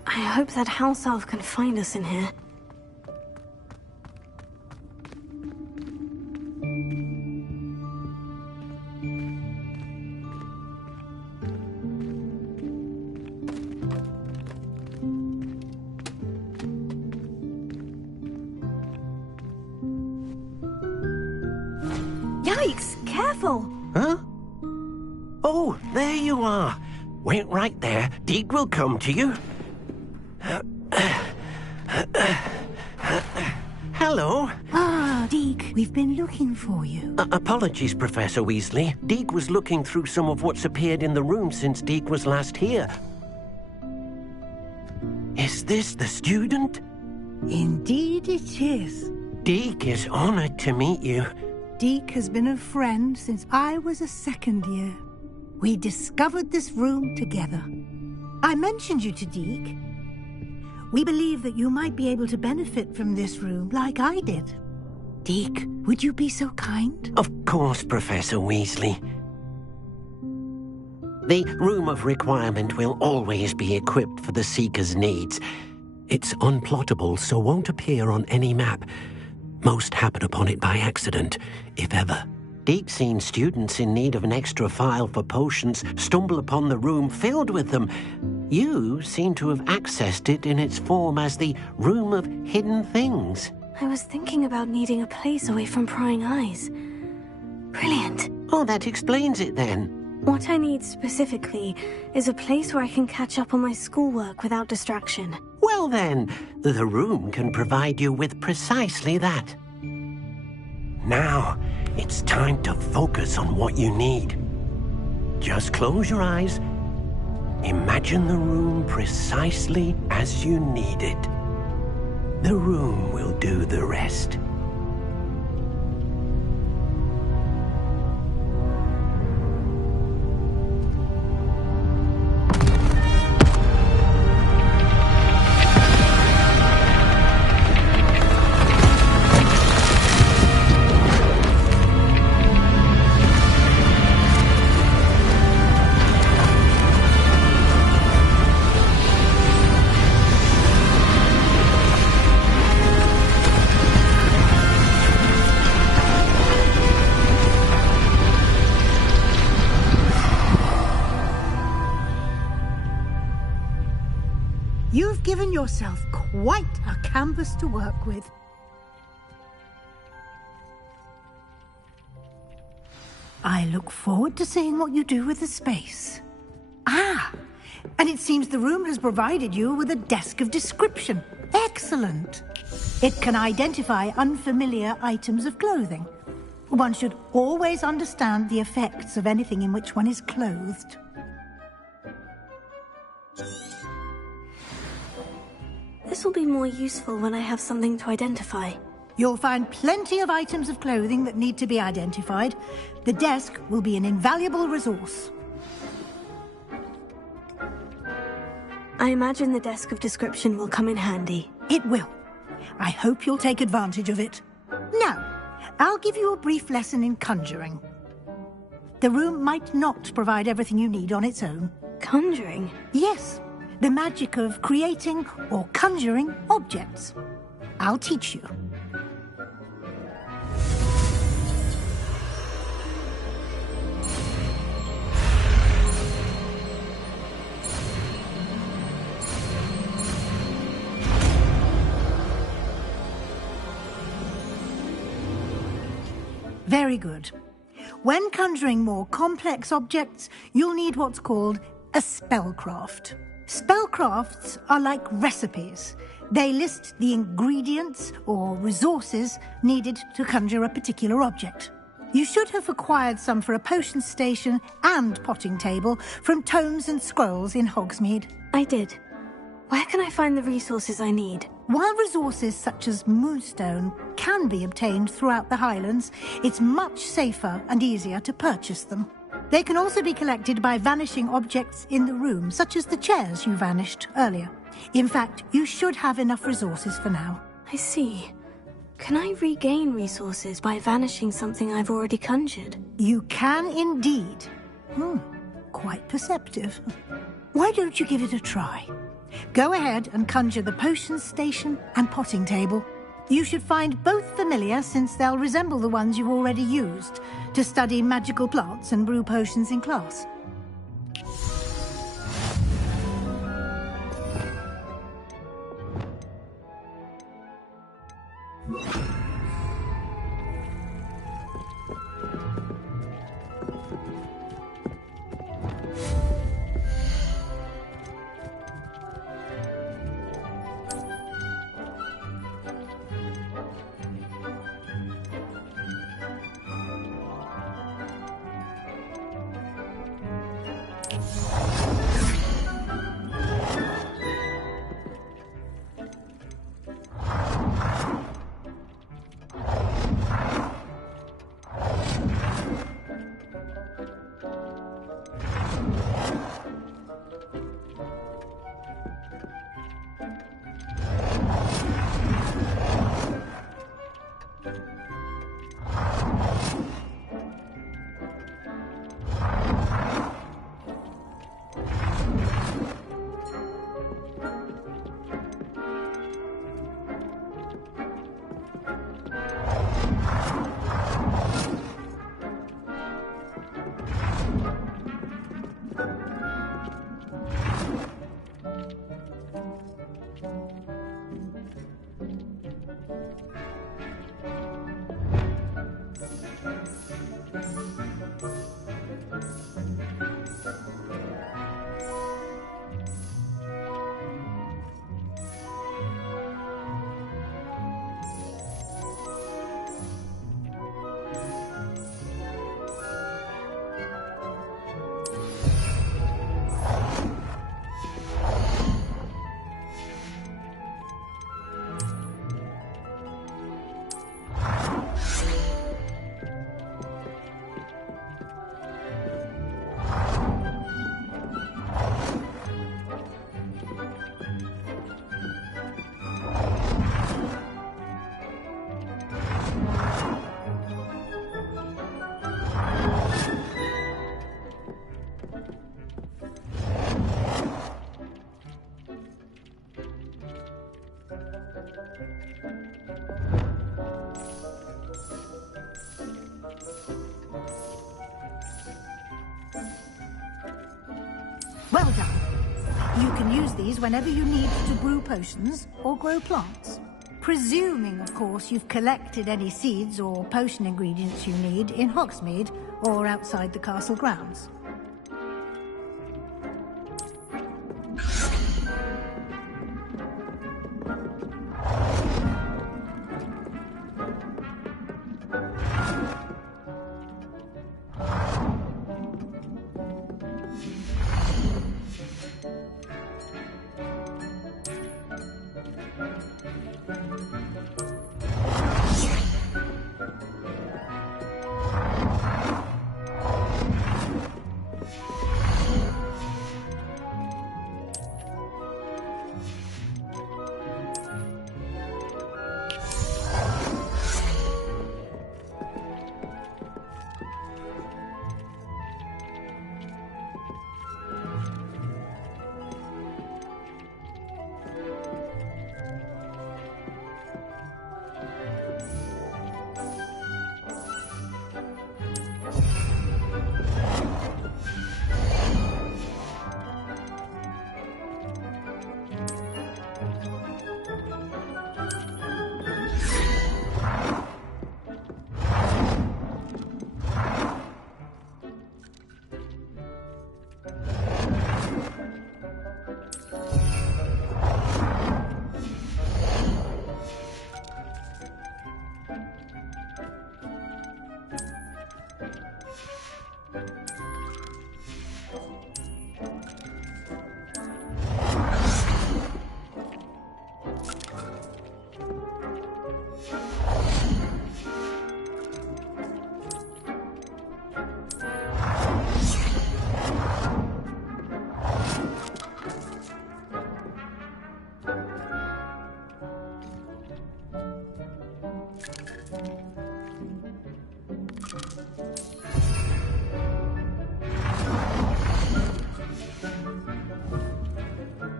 I hope that house elf can find us in here. Yikes! Careful! Huh? Oh, there you are. Wait right there. Deek will come to you. Hello. Ah, Deek, we've been looking for you. Apologies, Professor Weasley. Deek was looking through some of what's appeared in the room since Deek was last here. Is this the student? Indeed it is. Deek is honored to meet you. Deek has been a friend since I was a second year. We discovered this room together. I mentioned you to Deek. We believe that you might be able to benefit from this room like I did. Deek, would you be so kind? Of course, Professor Weasley. The Room of Requirement will always be equipped for the Seeker's needs. It's unplottable, so won't appear on any map. Most happen upon it by accident, if ever. Deep seen students in need of an extra file for potions stumble upon the room filled with them. You seem to have accessed it in its form as the Room of Hidden Things. I was thinking about needing a place away from prying eyes. Brilliant. Oh, that explains it then. What I need specifically is a place where I can catch up on my schoolwork without distraction. Well then, the room can provide you with precisely that. Now, it's time to focus on what you need. Just close your eyes. Imagine the room precisely as you need it. The room will do the rest. You've given yourself quite a canvas to work with. I look forward to seeing what you do with the space. Ah, and it seems the room has provided you with a desk of description. Excellent. It can identify unfamiliar items of clothing. One should always understand the effects of anything in which one is clothed. This will be more useful when I have something to identify. You'll find plenty of items of clothing that need to be identified. The desk will be an invaluable resource. I imagine the desk of description will come in handy. It will. I hope you'll take advantage of it. Now, I'll give you a brief lesson in conjuring. The room might not provide everything you need on its own. Conjuring? Yes. The magic of creating or conjuring objects. I'll teach you. Very good. When conjuring more complex objects, you'll need what's called a spellcraft. Spellcrafts are like recipes. They list the ingredients or resources needed to conjure a particular object. You should have acquired some for a potion station and potting table from tomes and scrolls in Hogsmeade. I did. Where can I find the resources I need? While resources such as moonstone can be obtained throughout the Highlands, it's much safer and easier to purchase them. They can also be collected by vanishing objects in the room, such as the chairs you vanished earlier. In fact, you should have enough resources for now. I see. Can I regain resources by vanishing something I've already conjured? You can indeed. Quite perceptive. Why don't you give it a try? Go ahead and conjure the potion station and potting table. You should find both familiar, since they'll resemble the ones you've already used to study magical plants and brew potions in class. Well done. You can use these whenever you need to brew potions or grow plants. Presuming, of course, you've collected any seeds or potion ingredients you need in Hogsmeade or outside the castle grounds.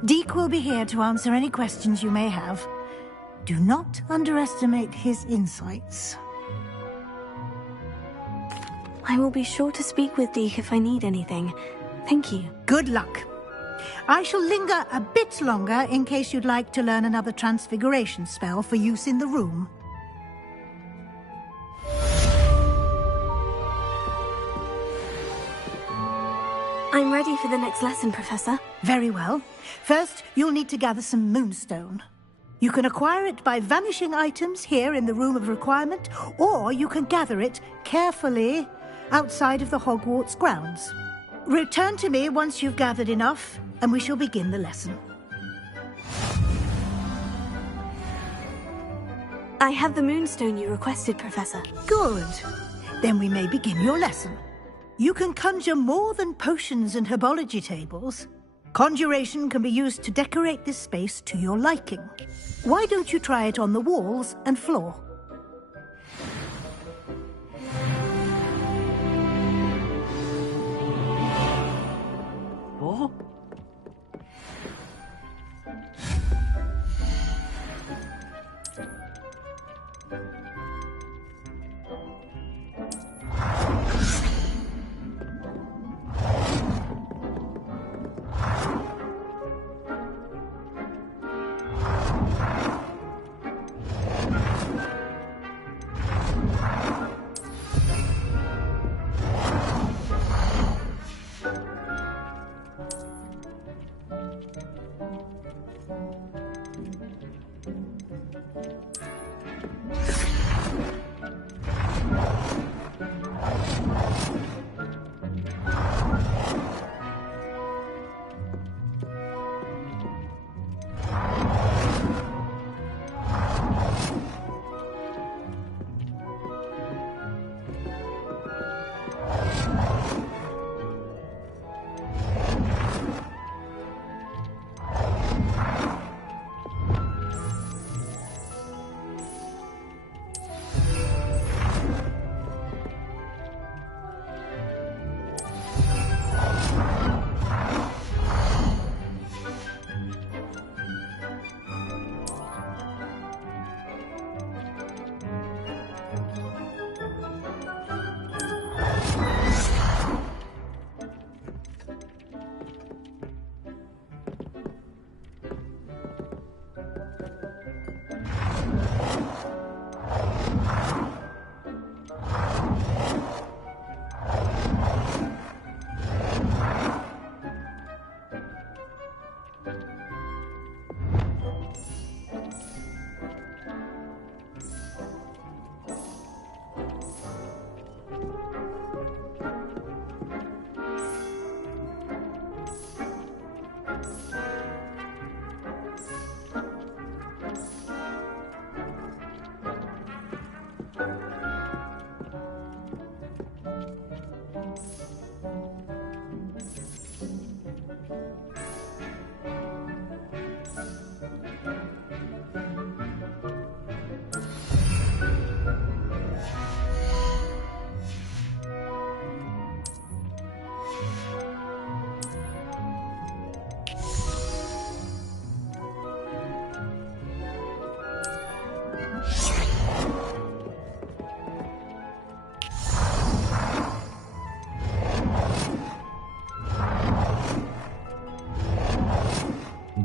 Deke will be here to answer any questions you may have. Do not underestimate his insights. I will be sure to speak with Deke if I need anything. Thank you. Good luck. I shall linger a bit longer in case you'd like to learn another transfiguration spell for use in the room. I'm ready for the next lesson, Professor. Very well. First, you'll need to gather some moonstone. You can acquire it by vanishing items here in the Room of Requirement, or you can gather it carefully outside of the Hogwarts grounds. Return to me once you've gathered enough, and we shall begin the lesson. I have the moonstone you requested, Professor. Good. Then we may begin your lesson. You can conjure more than potions and herbology tables. Conjuration can be used to decorate this space to your liking. Why don't you try it on the walls and floor? What?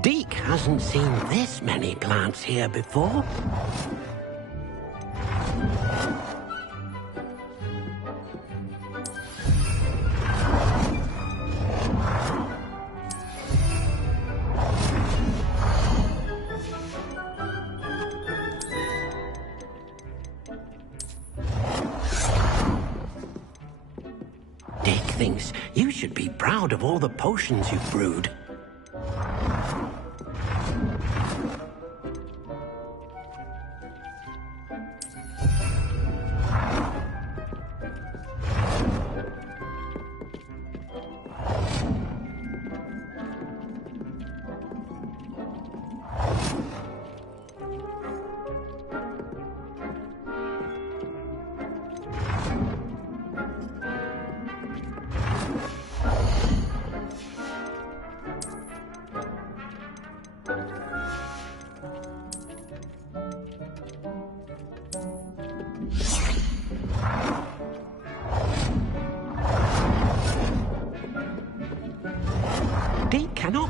Deke hasn't seen this many plants here before. Deke thinks you should be proud of all the potions you've brewed.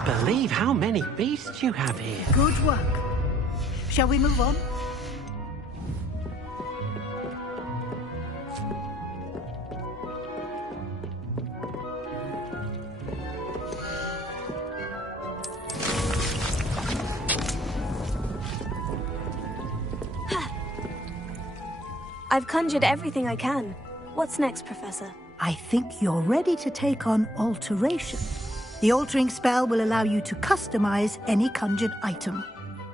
believe how many beasts you have here. Good work. Shall we move on? I've conjured everything I can. What's next, Professor? I think you're ready to take on alteration. The altering spell will allow you to customize any conjured item.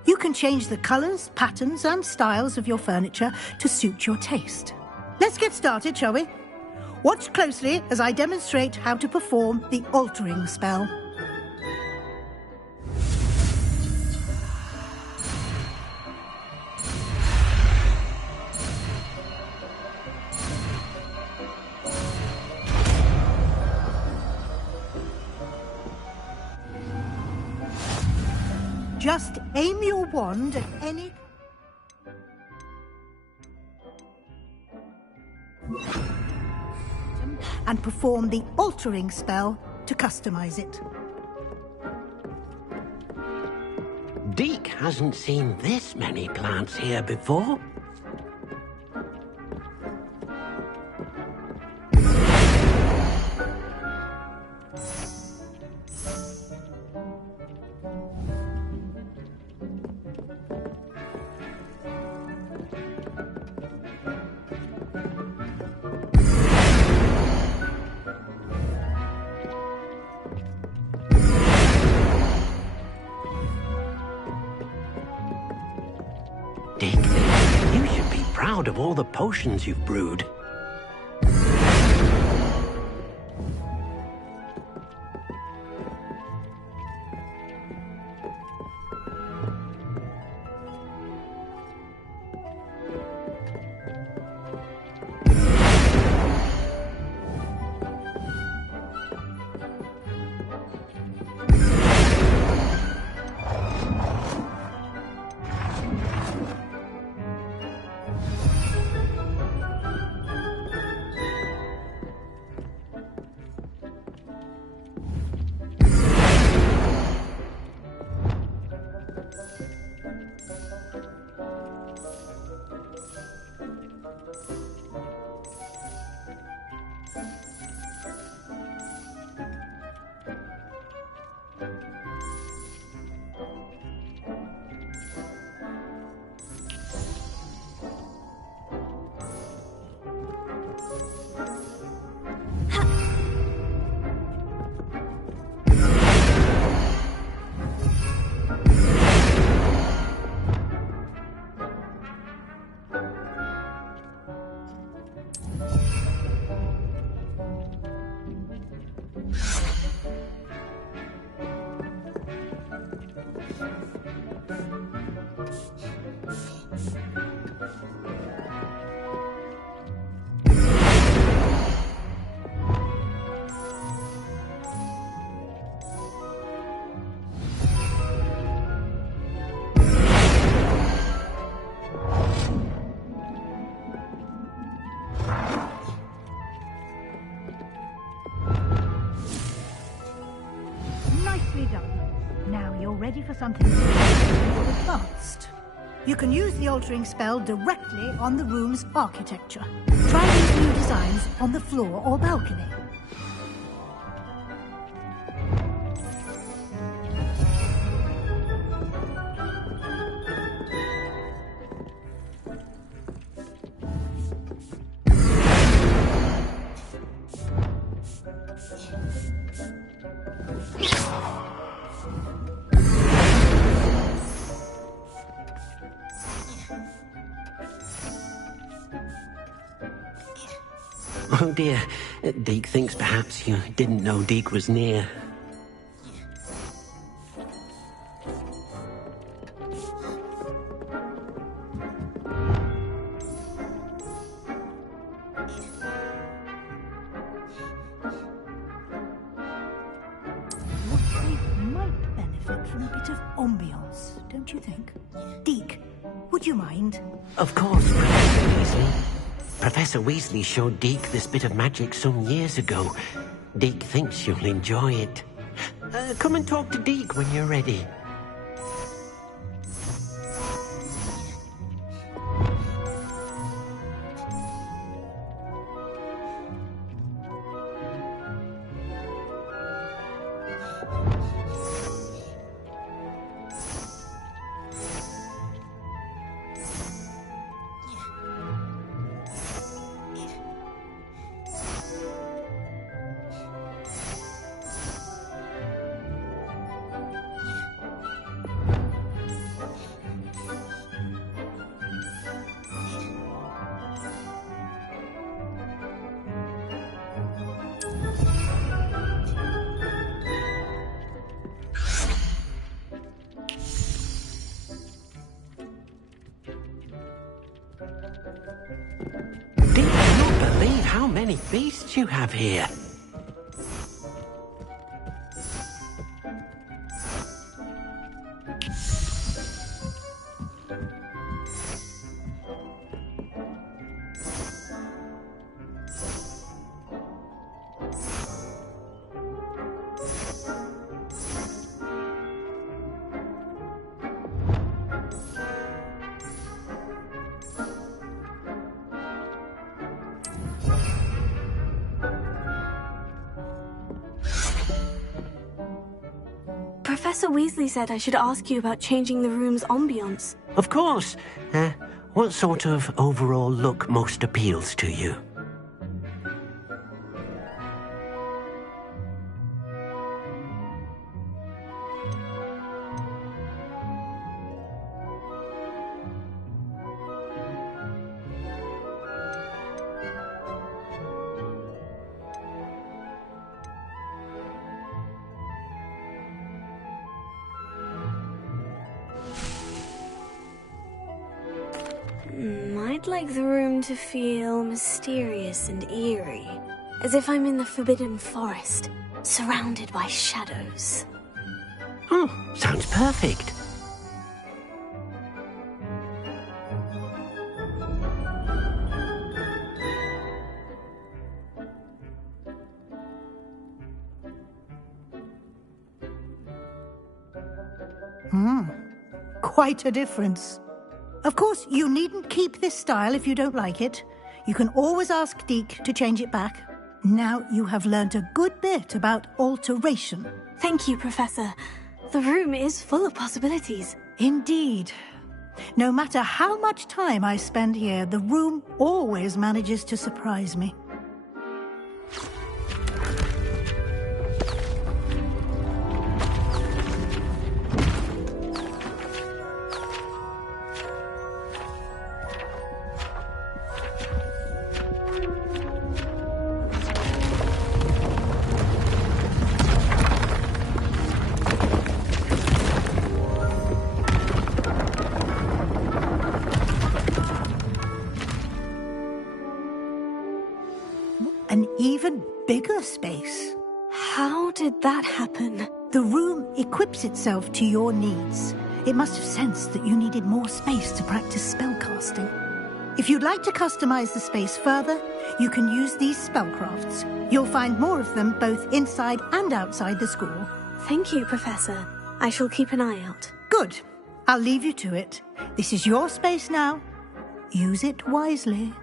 You can change the colors, patterns, and styles of your furniture to suit your taste. Let's get started, shall we? Watch closely as I demonstrate how to perform the altering spell. Just aim your wand at any... and perform the altering spell to customize it. Deke hasn't seen this many plants here before. Dick, you should be proud of all the potions you've brewed. Nicely done. Now you're ready for something more advanced. You can use the altering spell directly on the room's architecture. Try these new designs on the floor or balcony. Oh dear, Deke thinks perhaps you didn't know Deke was near. Your place might benefit from a bit of ambiance, don't you think? Deke, would you mind? Of course, Professor Weasley. Professor Weasley showed Deke this bit of magic some years ago. Deke thinks you'll enjoy it. come and talk to Deke when you're ready. How many beasts you have here? Professor Weasley said I should ask you about changing the room's ambience. Of course. What sort of overall look most appeals to you? I'd like the room to feel mysterious and eerie, as if I'm in the Forbidden Forest, surrounded by shadows. Oh, sounds perfect. Quite a difference. Of course, you needn't keep this style if you don't like it. You can always ask Deke to change it back. Now you have learnt a good bit about alteration. Thank you, Professor. The room is full of possibilities. Indeed. No matter how much time I spend here, the room always manages to surprise me. An even bigger space. How did that happen? The room equips itself to your needs. It must have sensed that you needed more space to practice spellcasting. If you'd like to customize the space further, you can use these spellcrafts. You'll find more of them both inside and outside the school. Thank you, Professor. I shall keep an eye out. Good. I'll leave you to it. This is your space now. Use it wisely.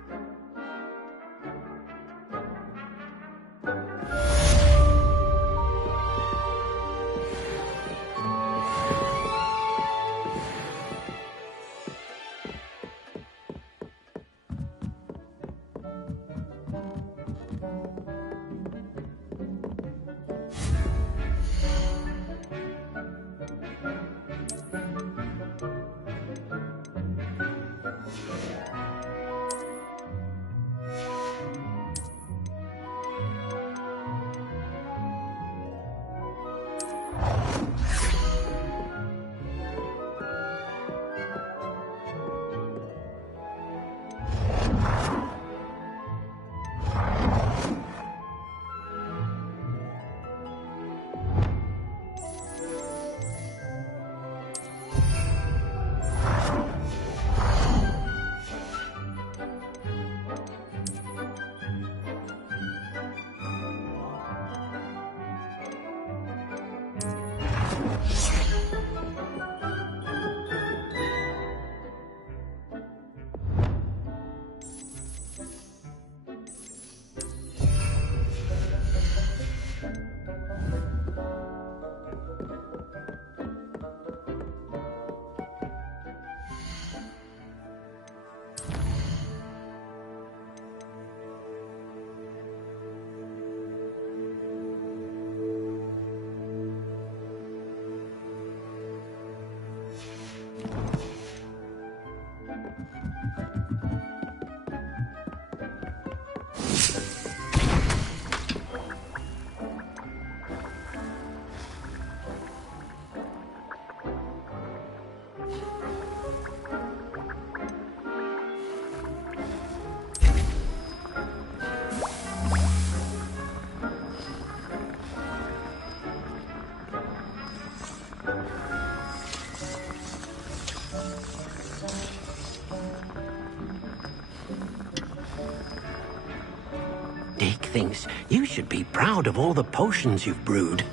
Dick thinks you should be proud of all the potions you've brewed.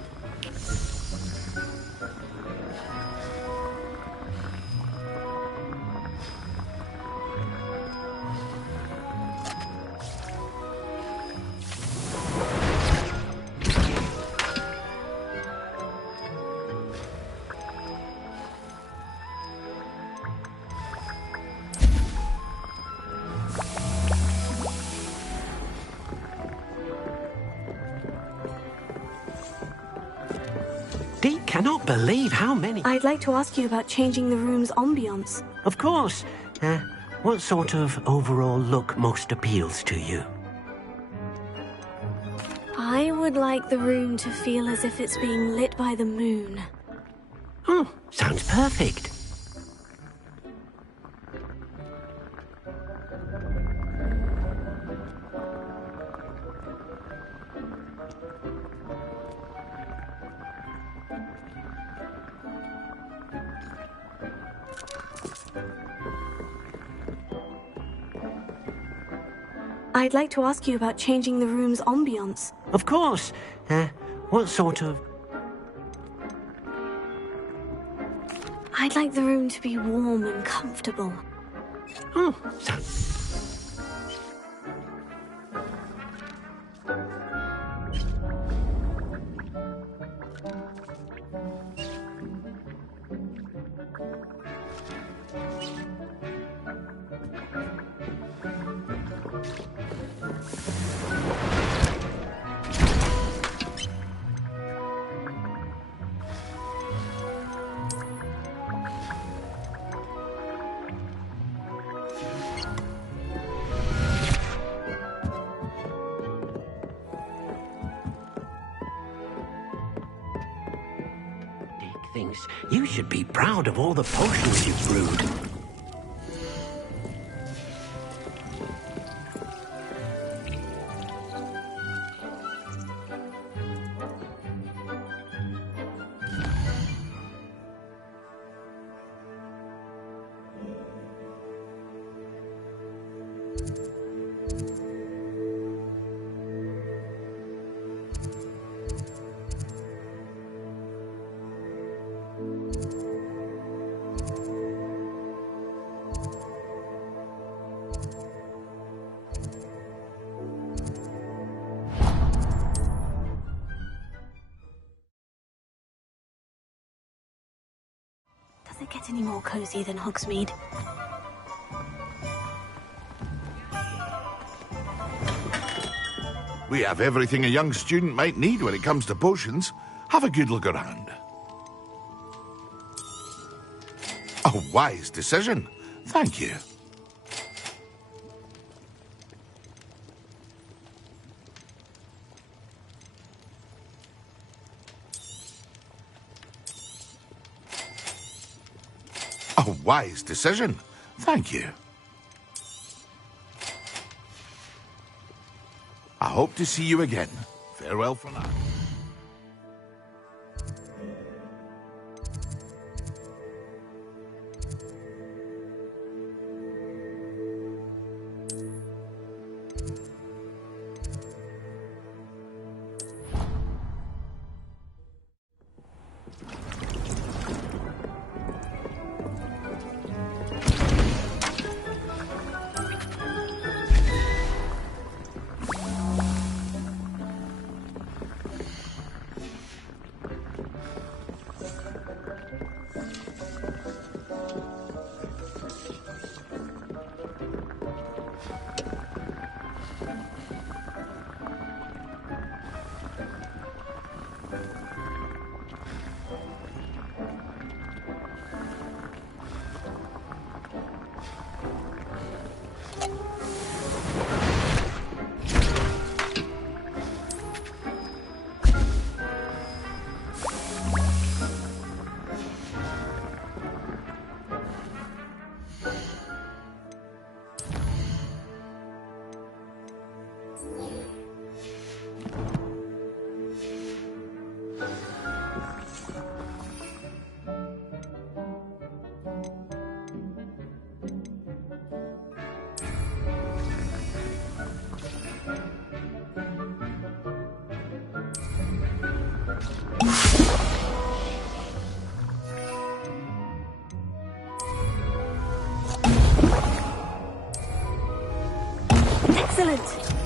Deke cannot believe how many... I'd like to ask you about changing the room's ambience. Of course. What sort of overall look most appeals to you? I would like the room to feel as if it's being lit by the moon. Oh, sounds perfect. I'd like to ask you about changing the room's ambience. Of course. What sort of... I'd like the room to be warm and comfortable. Oh, thinks you should be proud of all the potions you've brewed. Does it get any more cozy than Hogsmeade? We have everything a young student might need when it comes to potions. Have a good look around. A wise decision. Thank you. A wise decision. Thank you. I hope to see you again. Farewell for now. Excellent.